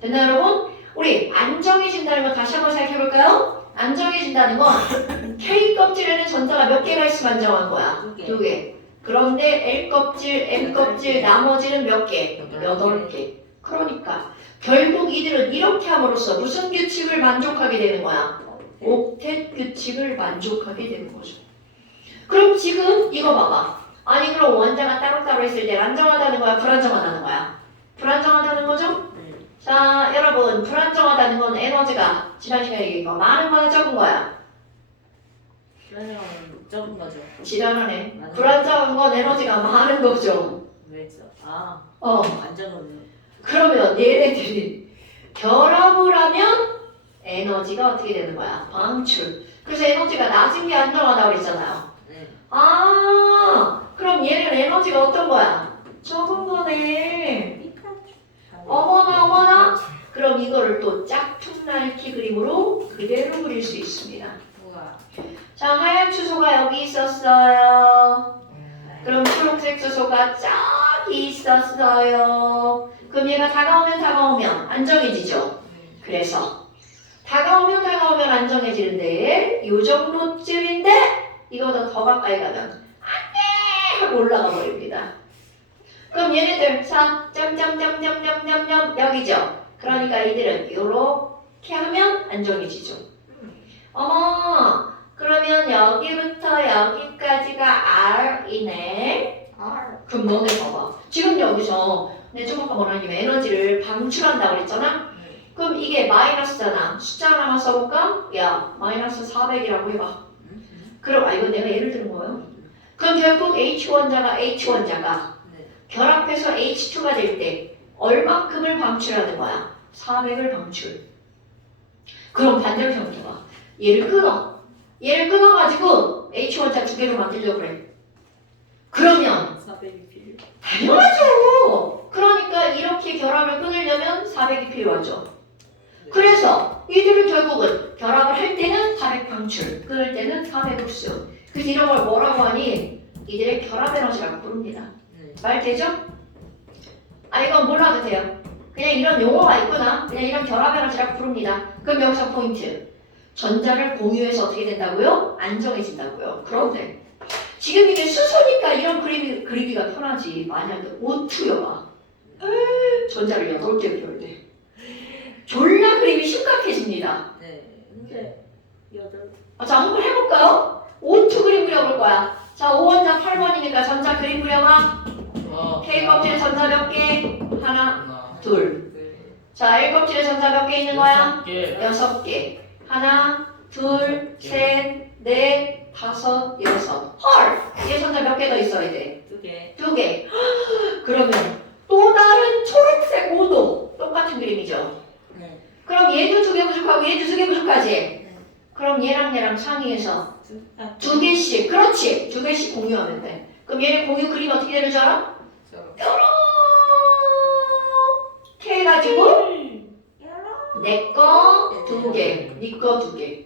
됐나 여러분? 우리 안정해진다는 거 다시 한번 생각해볼까요? 안정해진다는 건 K 껍질에는 전자가 몇 개가 있으면 안정한 거야? 두 개. 그런데 L 껍질, M 껍질 나머지는 몇 개? 8개. 그러니까 결국 이들은 이렇게 함으로써 무슨 규칙을 만족하게 되는 거야? 옥텟 규칙을 만족하게 되는 거죠. 그럼 지금 이거 봐봐. 아니 그럼 원자가 따로따로 있을 때 안정하다는 거야? 불안정하다는 거야? 불안정하다는 거죠? 네. 자 여러분 불안정하다는 건 에너지가 지난 시간에 얘기한 거 많은 거야 적은 거야? 그러면 적은 거죠. 지난번에 맞아요. 불안정한 건 에너지가 많은 거죠. 왜죠? 아, 어 안정은 그러면 얘네들이 결합을 하면 에너지가 어떻게 되는 거야? 방출. 그래서 에너지가 낮은 게 안정하다고 그랬잖아요. 네. 아 그럼 얘는 에너지가 어떤 거야? 적은 거네. 어머나 어머나. 그럼 이거를 또 짝퉁 날키 그림으로 그대로 그릴 수 있습니다. 우와. 자 하얀 추소가 여기 있었어요. 그럼 초록색 추소가 저기 있었어요. 그럼 얘가 다가오면 안정해지죠. 그래서 다가오면 안정해지는데 요 정도쯤인데 이거보다 더 가까이 가면 안돼 하고 올라가 버립니다. 그럼 얘네들 자 점점점점점점점 여기죠. 그러니까 이들은 요렇게 하면 안정해지죠. 어머 그러면 여기부터 여기까지가 R이네. 그럼 너네 봐봐. 지금 여기서 내 좀 아까 말하자면 에너지를 방출한다고 그랬잖아. 그럼 이게 마이너스잖아. 숫자 하나만 써볼까? 야 마이너스 400이라고 해봐. 그럼 이건 내가 예를 든 거예요. 그럼 결국 H1자가 네. 결합해서 H2가 될 때 얼만큼을 방출하는 거야? 400을 방출. 그럼 반대로 생각해봐. 얘를 끊어가지고 H1자 두 개로 만들려고 그래. 그러면 400이 필요. 당연하죠. 그러니까 이렇게 결합을 끊으려면 400이 필요하죠. 그래서 이들을 결국은 결합을 할 때는 400 방출, 끊을 때는 400 흡수. 그래서 이런 걸 뭐라고 하니? 이들의 결합 에너지라고 부릅니다. 네. 말 되죠? 아 이건 몰라도 돼요. 그냥 이런 용어가 있구나. 그냥 이런 결합 에너지라고 부릅니다. 그럼 여기서 포인트. 전자를 공유해서 어떻게 된다고요? 안정해진다고요. 그런데 지금 이게 수소니까 이런 그리기가 편하지. 만약에 O2여가 전자를 8개 비웠네. 졸라 그림이 심각해집니다. 네. 근데 8. 자 한번 해볼까요? O2 그림 그려볼 거야. 자 5원자 8번이니까 전자 그림 그려봐. K 껍질에 전자 몇 개? 하나, 둘. 자 L 껍질에 전자 몇 개 있는 거야? 6개. 하나, 둘, 셋, 넷, 다섯, 여섯. 헐! 얘 전자 몇 개 더 있어야 돼? 2개. 2개. 그러면 또 다른 초록색 5도 똑같은 그림이죠. 네. 그럼 얘도 2개 부족하고 얘도 2개 부족하지? 그럼 얘랑 상의해서 2개씩. 그렇지. 2개씩 공유하면 돼. 그럼 얘네 공유 그림 어떻게 되는 줄 알아? 이렇게 해가지고 내 거 2개, 네 거 2개.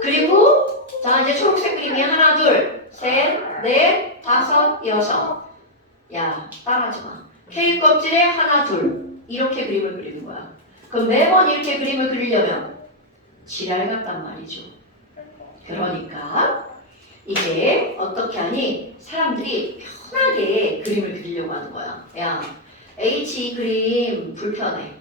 그리고 자 이제 초록색 그림이 하나, 둘, 셋, 넷, 다섯, 여섯. 야 따라하지 마. K 껍질에 하나, 둘 이렇게 그림을 그리는 거야. 그럼 매번 이렇게 그림을 그리려면 지랄 같단 말이죠. 그러니까 이제 어떻게 하니? 사람들이 편하게 그림을 그리려고 하는 거야. 야 H 그림 불편해.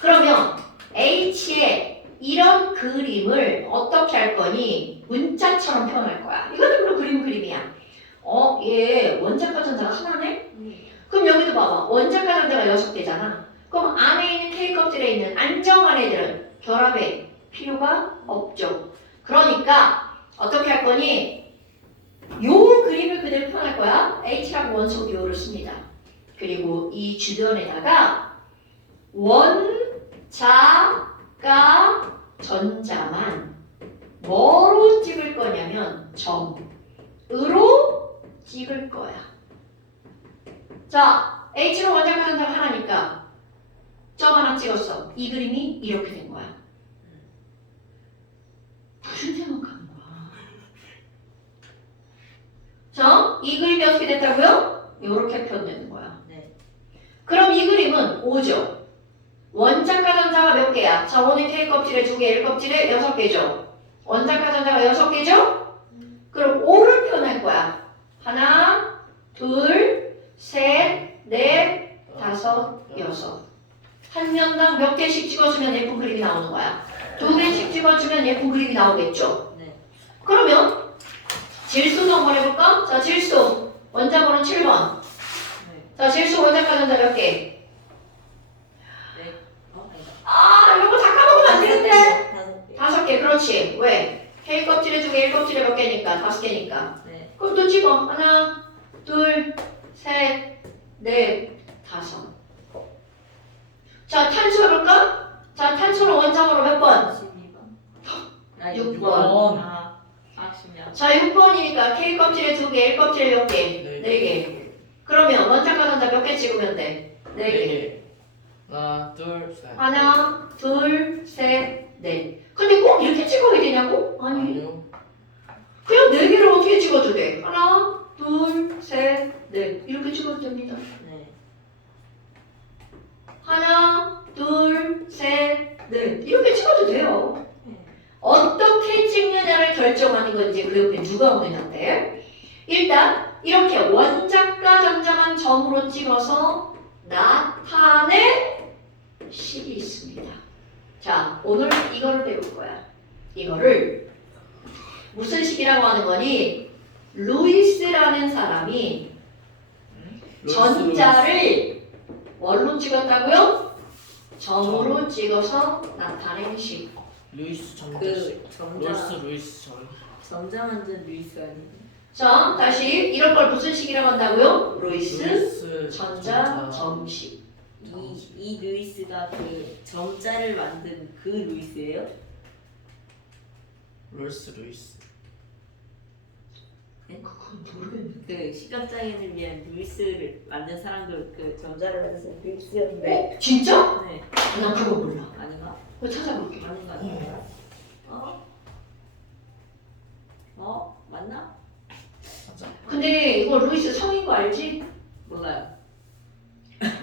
그러면 H에 이런 그림을 어떻게 할 거니? 문자처럼 표현할 거야. 이것도 물론 그림이야. 얘 원자과 전자가 하나네? 그럼 여기도 봐봐. 원자과 전자가 6개잖아. 그럼 안에 있는 K 껍질에 있는 안정한 애들은 결합에 필요가 없죠. 그러니까 어떻게 할 거니? 요 그림을 그대로 표현할 거야. H라고 원소 기호를 씁니다. 그리고 이 주변에다가 원자가 전자만 뭐로 찍을 거냐면 점으로 찍을 거야. 자, H로 원자과 전자가 하나니까 점 하나 찍었어. 이 그림이 이렇게 된 거야. 무슨 생각하는 거야? 자, 이 그림이 어떻게 됐다고요? 이렇게 표현되는 거야. 네. 그럼 이 그림은 5죠. 원자과 전자가 몇 개야? 자, 오늘 K 껍질에 2개, L 껍질에 6개죠. 원자과 전자가 6개죠? 그럼 5를 표현할 거야. 하나, 둘, 셋, 넷, 다섯, 여섯. 한 면당 몇 개씩 찍어주면 예쁜 그림이 나오는 거야. 2개씩 찍어주면 예쁜 그림이 나오겠죠. 네. 그러면 질소도 한번 해볼까? 자, 질소. 원자번호 7번. 네. 자, 질소 원자가 전자 몇 개? 네. 아니다. 아, 이거 다 까먹으면 안 되는데. 5개. 5개, 그렇지. 왜? K 껍질에 중에 1 껍질에 몇 개니까? 5개니까. 네. 그럼 또 찍어. 하나, 둘, 셋, 넷, 5. 자, 탄소 해볼까? 자, 탄소는 원자번호 몇 번? 12번. 아, 6번. 아, 40명. 자, 6번이니까 K 껍질에 2개, 1 껍질에 몇 개? 네. 4개. 그러면 원자과 전자 몇 개 찍으면 돼? 4개. 네. 하나, 둘, 셋. 하나, 둘, 셋, 넷. 근데 꼭 이렇게 찍어야 되냐고? 아니. 아니요. 그냥 4개를 어떻게 찍어도 돼? 하나, 둘, 셋, 넷. 이렇게 찍어도 됩니다. 네. 하나, 둘, 셋, 넷. 이렇게 찍어도 돼요. 네. 어떻게 찍느냐를 결정하는 건지 그 옆에 누가 오느냐인데. 일단 이렇게 원자과 전자만 점으로 찍어서 나타낼 식이 있습니다. 자, 오늘 이거를 배울 거야. 이거를 무슨 식이라고 하는 거니? 루이스라는 사람이 전자를 뭘로 찍었다고요? 점으로 찍어서 나타낸 식. 루이스 전자. 그 점자 루이스 전. 점자 만든 루이스 아니에요? 자, 다시 이런 걸 무슨 식이라고 한다고요? 루이스 루이스 전자 점식. 이 루이스가 그 점자를 만든 그 루이스예요? 루이스. 그건 모르겠네. 그 시각장애인을 위한 루이스를 만든 사람도 그 점자를 만든 사람 루이스였는데. 진짜? 네. 난 그거 몰라. 아닌가? 이거 찾아볼게. 아닌가? 아닌가? 어? 어? 맞나? 맞아. 근데 이거 루이스 성인 거 알지? 몰라요.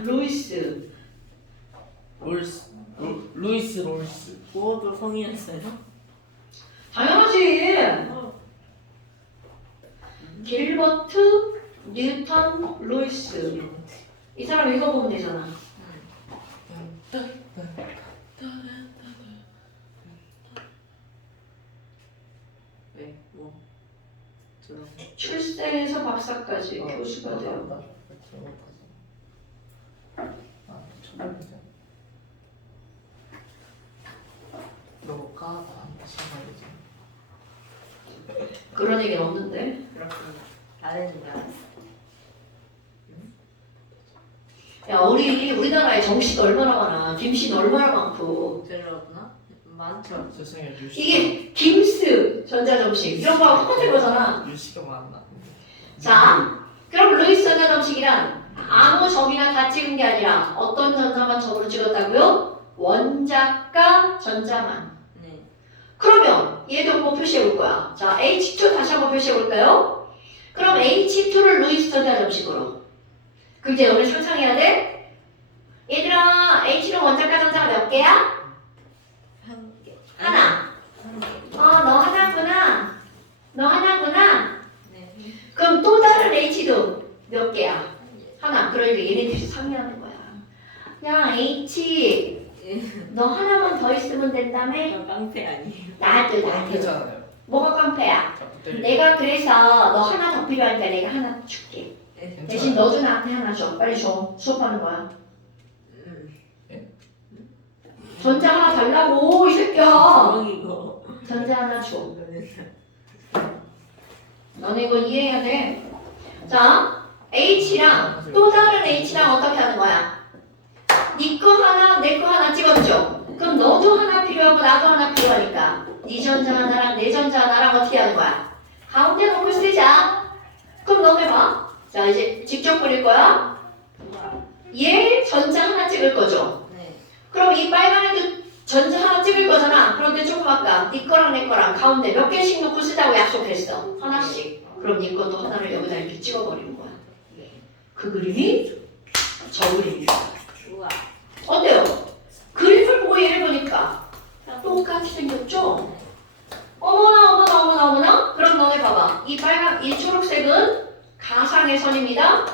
루이스. 루이스. 그것도 성이었어요? 당연하지. 어. 길버트 뉴턴 루이스. 이 사람 읽어보면 되잖아. 왜? 뭐? 저런. 출생에서 박사까지 교수가 되어. 들어볼까? 그런 얘기는 없는데. 그렇군요. 다른 줄 알았어. 야, 우리나라에 정씨가 얼마나 많아. 김씨는 얼마나 많고. 들었나? 많죠. 세상에 루이스. 이게 김스 전자점식 이런 거하고 똑같은 거잖아. 루이스가 많나? 자, 그럼 루이스 전자점식이란 아무 점이나 다 찍은 게 아니라 어떤 전자만 점으로 찍었다고요? 원자과 전자만. 네. 그러면 얘도 한번 표시해 볼 거야. 자, H2 다시 한번 표시해 볼까요? 그럼 H2를 루이스 전자점식으로. 그럼 이제 너네 상상해야 돼? 얘들아, H는 원자과 전자가 몇 개야? 한 개. 하나. 한 개. 너 하나구나. 너 하나구나. 네. 그럼 또 다른 H도 몇 개야? 하나. 그러니까 얘네들이 상의하는 거야. 야, H, 너 하나만 더 있으면 된다며? 저 깡패 아니에요? 나도. 괜찮아요. 뭐가 깡패야? 자꾸 때리고. 내가 그래서 너 하나 더 필요하니까 내가 하나 줄게. 네. 대신 너도 나한테 하나 줘. 빨리 줘. 수업하는 거야. 전자 하나 달라고, 이 새끼야. 이거. 전자 하나 줘. 너네 이거 이해해야 돼. 자, H랑 또 다른 H랑 어떻게 하는 거야? 네 거 하나, 내 거 하나 찍었죠? 그럼 너도 하나 필요하고 나도 하나 필요하니까 네 전자 하나랑 내 전자 하나랑 어떻게 하는 거야? 가운데 놓고 쓰자. 그럼 너네 봐. 자, 이제 직접 그릴 거야. 얘 전자 하나 찍을 거죠? 네. 그럼 이 빨간 애도 전자 하나 찍을 거잖아. 그런데 조금 아까 네 거랑 내 거랑 가운데 몇 개씩 놓고 쓰자고 약속했어. 하나씩. 그럼 네 것도 하나를 여기다 이렇게 찍어버리는 거야. 그 그림이 저 그림이야. 우와. 어때요? 그림을 보고 얘를 보니까 똑같이 생겼죠? 어머나. 그럼 너네 봐봐. 이 빨간, 이 초록색은 가상의 선입니다.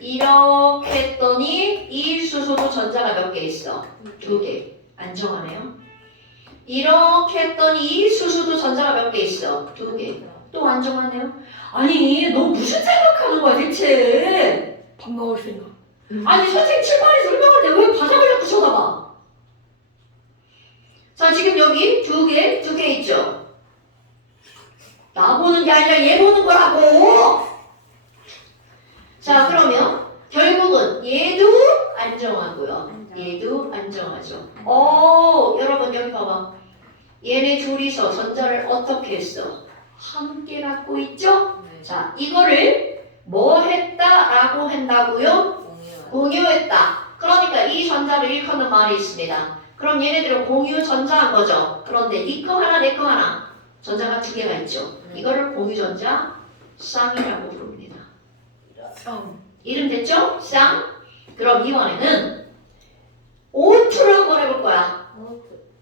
이렇게 했더니 이 수소도 전자가 몇 개 있어? 2개. 안정하네요. 이렇게 했더니 수소도 전자가 몇 개 있어? 2개. 또 안정하네요. 아니 너 무슨 생각하는 거야 대체? 밥 먹을 생각. 아니 선생님 칠판에 설명할 때 왜 바닥을 자꾸 쳐다봐? 자 지금 여기 2개 있죠? 나 보는 게 아니라 얘 보는 거라고. 자 그러면 결국은 얘도 안정하고요. 얘도 안정하죠. 여러분 여기 봐봐. 얘네 둘이서 전자를 어떻게 했어? 함께 갖고 있죠? 자 이거를 뭐 했다라고 한다고요? 공유했다. 그러니까 이 전자를 일컫는 말이 있습니다. 그럼 얘네들은 공유 전자한 거죠. 그런데 니 거 하나 내 거 하나 전자가 2개가 있죠. 이거를 공유 전자 쌍이라고 부릅니다. 이름 됐죠? 쌍. 그럼 이번에는 O2를 한번 해볼 거야.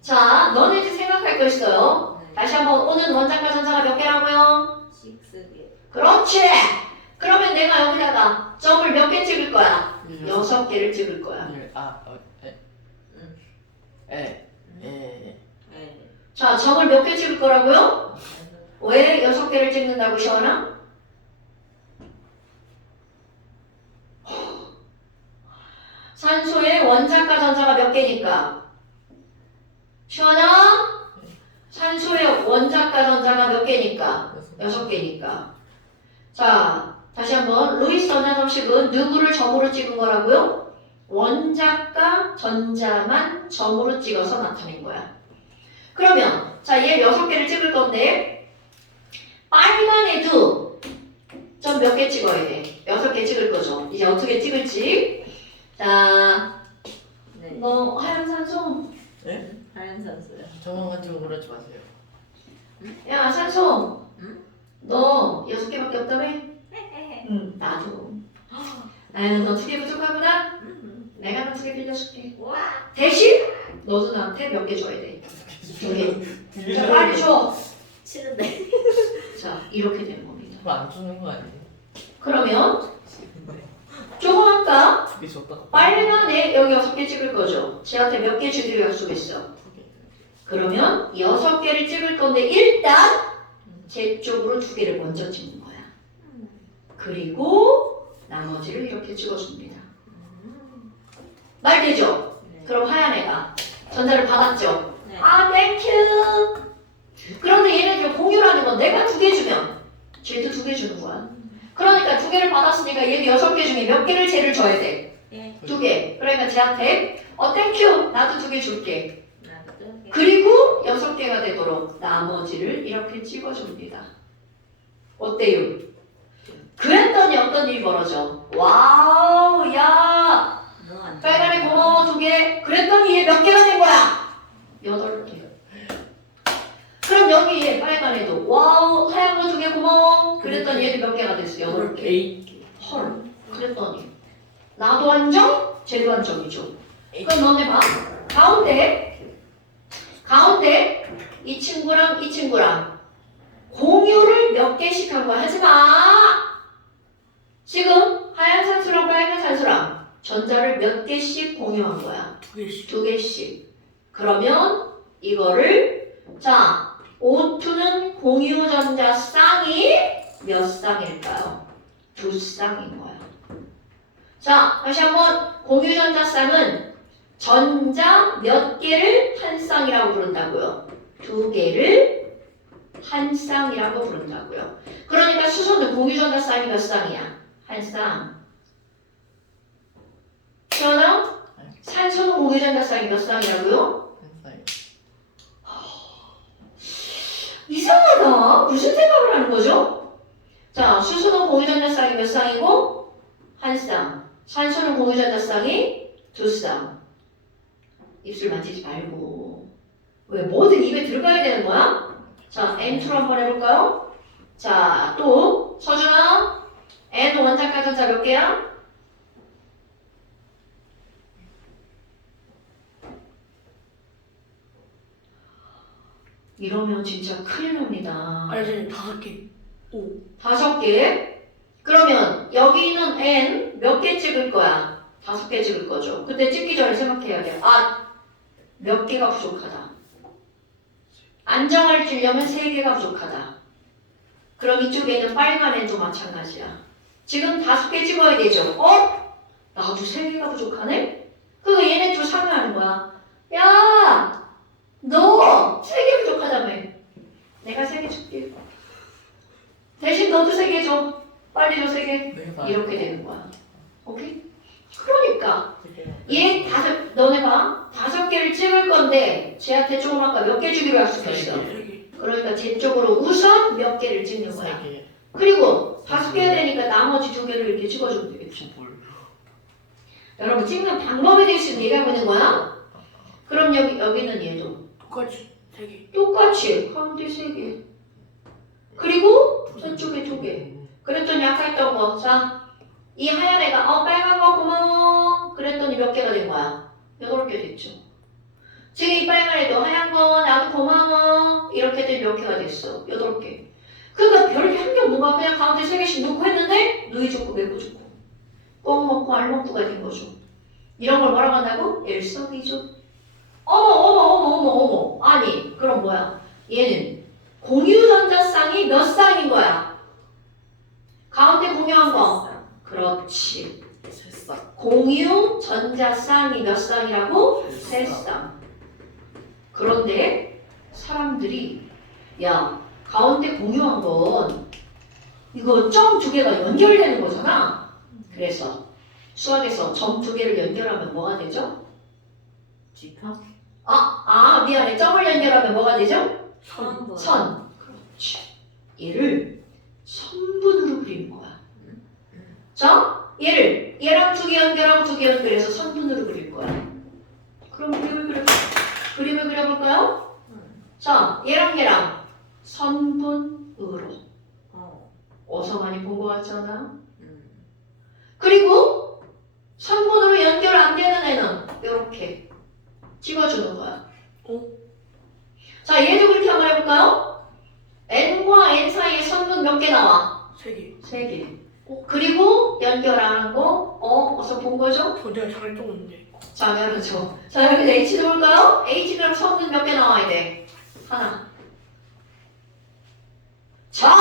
자, 너네들 생각할 거 있어요. 다시 한번 오는 원자과 전자가 몇 개라고요? 6개. 그렇지. 그러면 내가 여기다가 점을 몇 개 찍을 거야? 6개를 찍을 거야. 자, 점을 몇 개 찍을 거라고요? 왜 6개를 찍는다고 시원아? 산소의 원자과 전자가 몇 개니까? 시원아? 산소의 원자과 전자가 몇 개니까? 6개니까. 자, 다시 한번 루이스 전자점식은 누구를 점으로 찍은 거라고요? 원자과 전자만 점으로 찍어서 나타낸 거야. 그러면 자, 얘 6개를 찍을 건데 빨간에도 점 몇 개 찍어야 돼? 6개 찍을 거죠. 이제 어떻게 찍을지. 자, 네. 너 하얀 산소. 하얀 산소요. 저만 가지고 그러지 마세요. 야, 산소. 응? 너 6개밖에 없다며? 응, 나도. 나는 너 2개 부족하구나? 내가 너 2개 빌려줄게. 와. 대신 너도 나한테 몇 개 줘야 돼. 2개. 자, 빨리 줘. 싫은데. 자, 이렇게 되는 겁니다. 그거 안 주는 거 아니에요? 그러면 조금 아까 두개 줬다가 빨간에 여기 6개 찍을 거죠. 쟤한테 몇 개 주기로 약속했어. 그러면 6개를 찍을 건데 일단 제 쪽으로 2개를 먼저 찍는 거야. 그리고 나머지를 이렇게 찍어줍니다. 말 되죠? 네. 그럼 하얀 애가 전자를 받았죠? 네. 아, 땡큐. 그런데 얘네들 공유라는 건 내가 2개 주면 쟤도 2개 주는 거야. 그러니까 2개를 받았으니까 얘도 6개 중에 몇 개를 쟤를 줘야 돼? 예. 2개. 그러니까 쟤한테 땡큐. 나도 2개 줄게. 나도. 그리고 6개가 되도록 나머지를 이렇게 찍어줍니다. 어때요? 그랬더니 어떤 일이 벌어져? 와우, 야! 너안 빨간에 고마워 2개. 그랬더니 얘 몇 개가 된 거야? 8개. 그럼 여기 얘 빨간에도 와우, 하얀 거 2개 고마워. 그랬더니 얘도 몇 개가 됐어? 8개. 헐. 그랬더니 나도 안정? 쟤도 안정이죠. 그럼 너네 봐. 가운데 이 친구랑 공유를 몇 개씩 한 거야. 하지 마. 지금 하얀 산소랑 빨간 산소랑 전자를 몇 개씩 공유한 거야. 2개씩. 2개씩. 그러면 이거를 자, O2는 공유 전자 쌍이 몇 쌍일까요? 2쌍인 거야. 자, 다시 한번 공유 전자 쌍은 전자 몇 개를 한 쌍이라고 부른다고요? 2개를 한 쌍이라고 부른다고요. 그러니까 수소는 공유 전자 쌍이 몇 쌍이야? 한 쌍. 그러나 산소는 공유 전자 쌍이 몇 쌍이라고요? 이상하다. 무슨 생각을 하는 거죠? 자, 수소는 공유 전자 쌍이 몇 쌍이고? 한 쌍. 산소는 공유 전자 쌍이 2쌍. 입술 만지지 말고. 왜 뭐든 입에 들어가야 되는 거야? 자, N2로 한번 해볼까요? 자, 또 서준아, N 원자과 전자 몇 개야? 이러면 진짜 큰일 납니다. 아니, 5개. 5개? 그러면 여기는 N 몇 개 찍을 거야? 5개 찍을 거죠. 그때 찍기 전에 생각해야 돼. 아, 몇 개가 부족하다. 안정화를 주려면 3개가 부족하다. 그럼 이쪽에 있는 빨간 애도 마찬가지야. 지금 5개 찍어야 되죠. 나도 3개가 부족하네? 그거 얘네 또 상의하는 거야. 야! 너 3개 부족하다며. 내가 3개 줄게. 대신 너도 3개 줘. 빨리 줘 3개. 내가 다 이렇게 되는 거야. 오케이? 그러니까 얘 너네 봐. 5개를 찍을 건데 쟤한테 조금 아까 몇 개 주기로 약속했어. 그러니까 쟤 쪽으로 우선 몇 개를 찍는 거야. 3개. 그리고 5개 해야 되니까 나머지 2개를 이렇게 찍어주면 되겠지. 뭘? 여러분 찍는 방법에 대해서 얘기하고 있는 거야. 그럼 여기는 얘도 똑같이 3개. 똑같이 가운데 3개. 그리고 저쪽에 2개. 그랬더니 아까 했던 거. 자, 이 하얀 애가 빨간 거 고마워. 그랬더니 몇 개가 된 거야? 8개 됐죠. 지금 이 빨간 애도 하얀 거 나도 고마워. 이렇게 했더니 몇 개가 됐어? 8개. 그러니까 별게 한 게 없는 거야. 그냥 가운데 3개씩 넣고 했는데 누이 좋고 매고 좋고 꽁 먹고 알 먹고가 된 거죠. 이런 걸 뭐라고 한다고? 일석이조. 어머. 아니 그럼 뭐야? 얘는 공유전자쌍이 몇 쌍인 거야? 가운데 공유한 거. 그렇지. 새싹. 공유전자쌍이 몇 쌍이라고? 3쌍. 그런데 사람들이 야 가운데 공유한 건 이거 점 2개가 연결되는 거잖아. 그래서 수학에서 점 2개를 연결하면 뭐가 되죠? 집합? 미안해. 점을 연결하면 뭐가 되죠? 선. 선. 그렇지. 얘를 선분으로 그리는 거야. 자, 얘랑 2개 연결하고 2개 연결해서 선분으로 그릴 거야. 그럼 그림을 그려볼까요? 자, 얘랑 선분으로. 어서 많이 본 것 같잖아. 그리고 선분으로 연결 안 되는 애는 이렇게 찍어주는 거야. 자, 얘도 그렇게 한번 해볼까요? n과 n 사이에 선분 몇 개 나와? 3개. 3개. 그리고 연결 안 한 거, 어서 본 거죠? 저대가 잘 떴는데. 당연하죠. 자, 여기 h도 볼까요? h 그럼 선분 몇 개 나와야 돼? 하나. 자,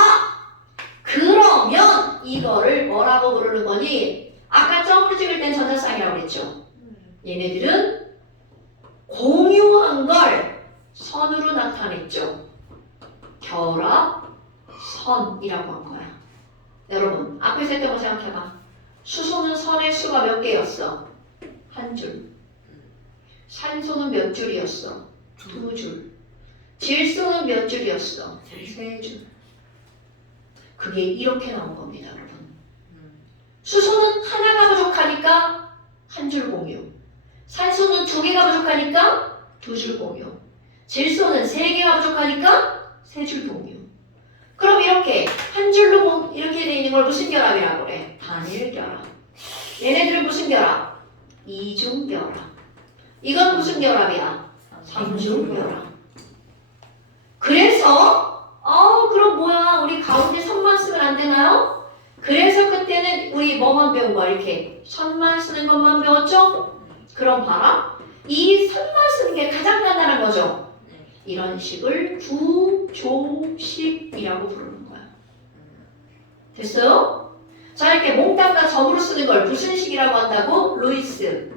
그러면 이거를 뭐라고 부르는 거니? 아까 점으로 찍을 땐 전자쌍이라고 그랬죠. 얘네들은 공유한 걸 선으로 나타냈죠. 결합선이라고 한 거야. 여러분, 앞에서 했던 거 생각해봐. 수소는 선의 수가 몇 개였어? 한 줄. 산소는 몇 줄이었어? 2줄. 질소는 몇 줄이었어? 3줄. 그게 이렇게 나온 겁니다, 여러분. 수소는 하나가 부족하니까 한 줄 공유. 산소는 2개가 부족하니까 2줄 공유. 질소는 3개가 부족하니까 3줄 공유. 그럼 이렇게 한 줄로 이렇게 돼 있는 걸 무슨 결합이라고 그래? 단일 결합. 얘네들은 무슨 결합? 이중 결합. 이건 무슨 결합이야? 삼중 결합. 그래서 그럼 뭐야? 우리 가운데 선만 쓰면 안 되나요? 그래서 그때는 우리 뭐만 배운 거야? 이렇게 선만 쓰는 것만 배웠죠? 그럼 봐라. 이 선만 쓰는 게 가장 간단한 거죠? 이런 식을 구조식이라고 부르는 거야. 됐어요? 자, 이렇게 몽땅 점으로 쓰는 걸 무슨 식이라고 한다고? 루이스.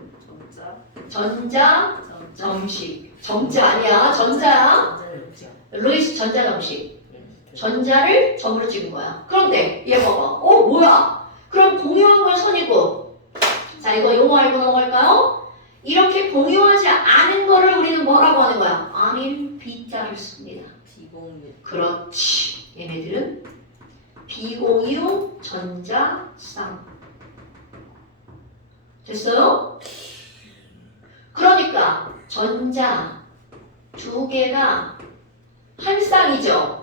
전자점식. 정자 아니야. 전자야. 루이스 전자점식. 전자를 점으로 찍은 거야. 그런데 얘 봐봐. 뭐야? 그럼 공유한 건 선이고. 자, 이거 용어 알고 넘어갈까요? 이렇게 공유하지 않은 거를 우리는 뭐라고 하는 거야? 아닌 B자를 씁니다. 비공유. 그렇지. 얘네들은 비공유 전자쌍. 됐어요? 그러니까 전자 2개가 한 쌍이죠.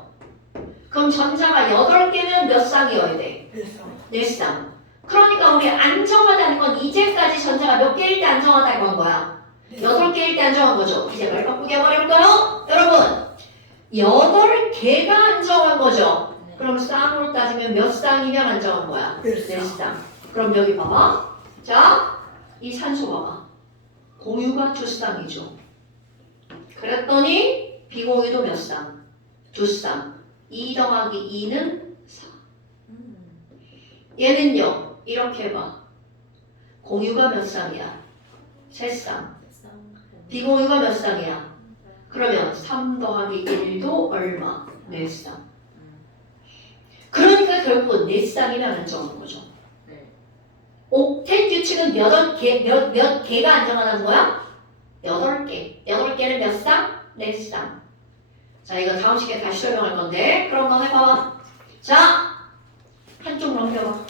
그럼 전자가 8개면 몇 쌍이어야 돼? 4쌍. 그러니까 우리 안정하다는 건 이제까지 전자가 몇 개일 때 안정하다고 한 거야? 8개일 때 안정한 거죠. 이제 말 바꾸게 해버릴까요? 여러분 8개가 안정한 거죠. 그럼 쌍으로 따지면 몇 쌍이면 안정한 거야? 4쌍. 그럼 여기 봐봐. 자, 이 산소 봐봐. 공유가 2쌍이죠. 그랬더니 비공유도 몇 쌍? 2쌍. 2 더하기 2는 4. 얘는요. 이렇게 해봐. 공유가 몇 쌍이야? 3쌍. 비공유가 몇 쌍이야? 그러면 3 더하기 1도 얼마? 4쌍. 그러니까 결국은 4쌍이면 안정하는 거죠. 네. 옥텟 규칙은 몇 개가 안정하는 거야? 8개. 8개는 몇 쌍? 4쌍. 자, 이거 다음 시간에 다시 설명할 건데 그럼 한번 해봐. 자, 한쪽 넘겨봐.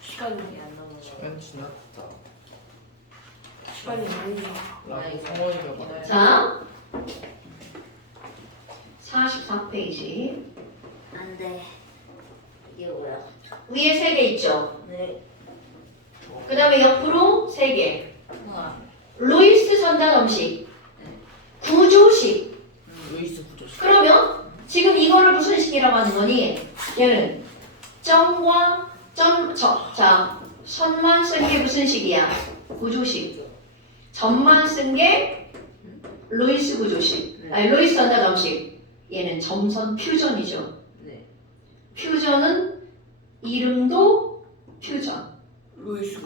시간이 안 넘어가. 시간 지났다. 시간이 많이 라고 성원이가 말해. 자, 44페이지. 안 돼. 이게 뭐야? 위에 3개 있죠? 네. 그 다음에 옆으로 3개. 우와. 루이스 전자 음식. 구조식. 루이스 구조식. 그러면 지금 이거를 무슨 식이라고 하는 거니? 얘는 점과 자, 선만 쓴 게 무슨 식이야? 구조식. 점만 쓴 게 루이스 구조식. 아니, 루이스 전자 음식. 얘는 점선 퓨전이죠. 네. 퓨전은 이름도 퓨전. 루이스.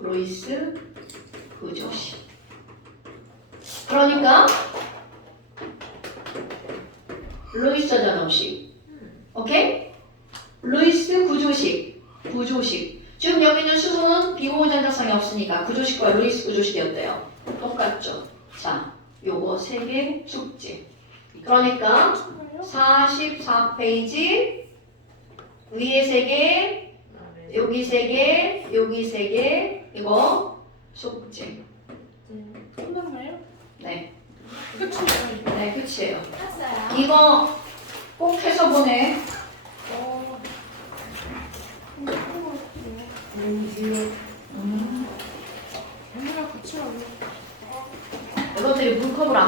루이스 구조식. 그러니까 루이스 전자놈식. 오케이? 루이스 구조식. 지금 여기 있는 수소는 비공유 전자성이 없으니까 구조식과 루이스 구조식이었대요. 똑같죠? 자, 요거 3개 숙제. 그러니까 44페이지 위에 3개, 여기 3개, 여기 3개, 이거 숙제. 끝났나요? 네, 끝이에요. 네, 끝이에요. 끝났어요. 이거 꼭 해서 보내. 언니랑 같이 하고. 여러분들이 물컵을 안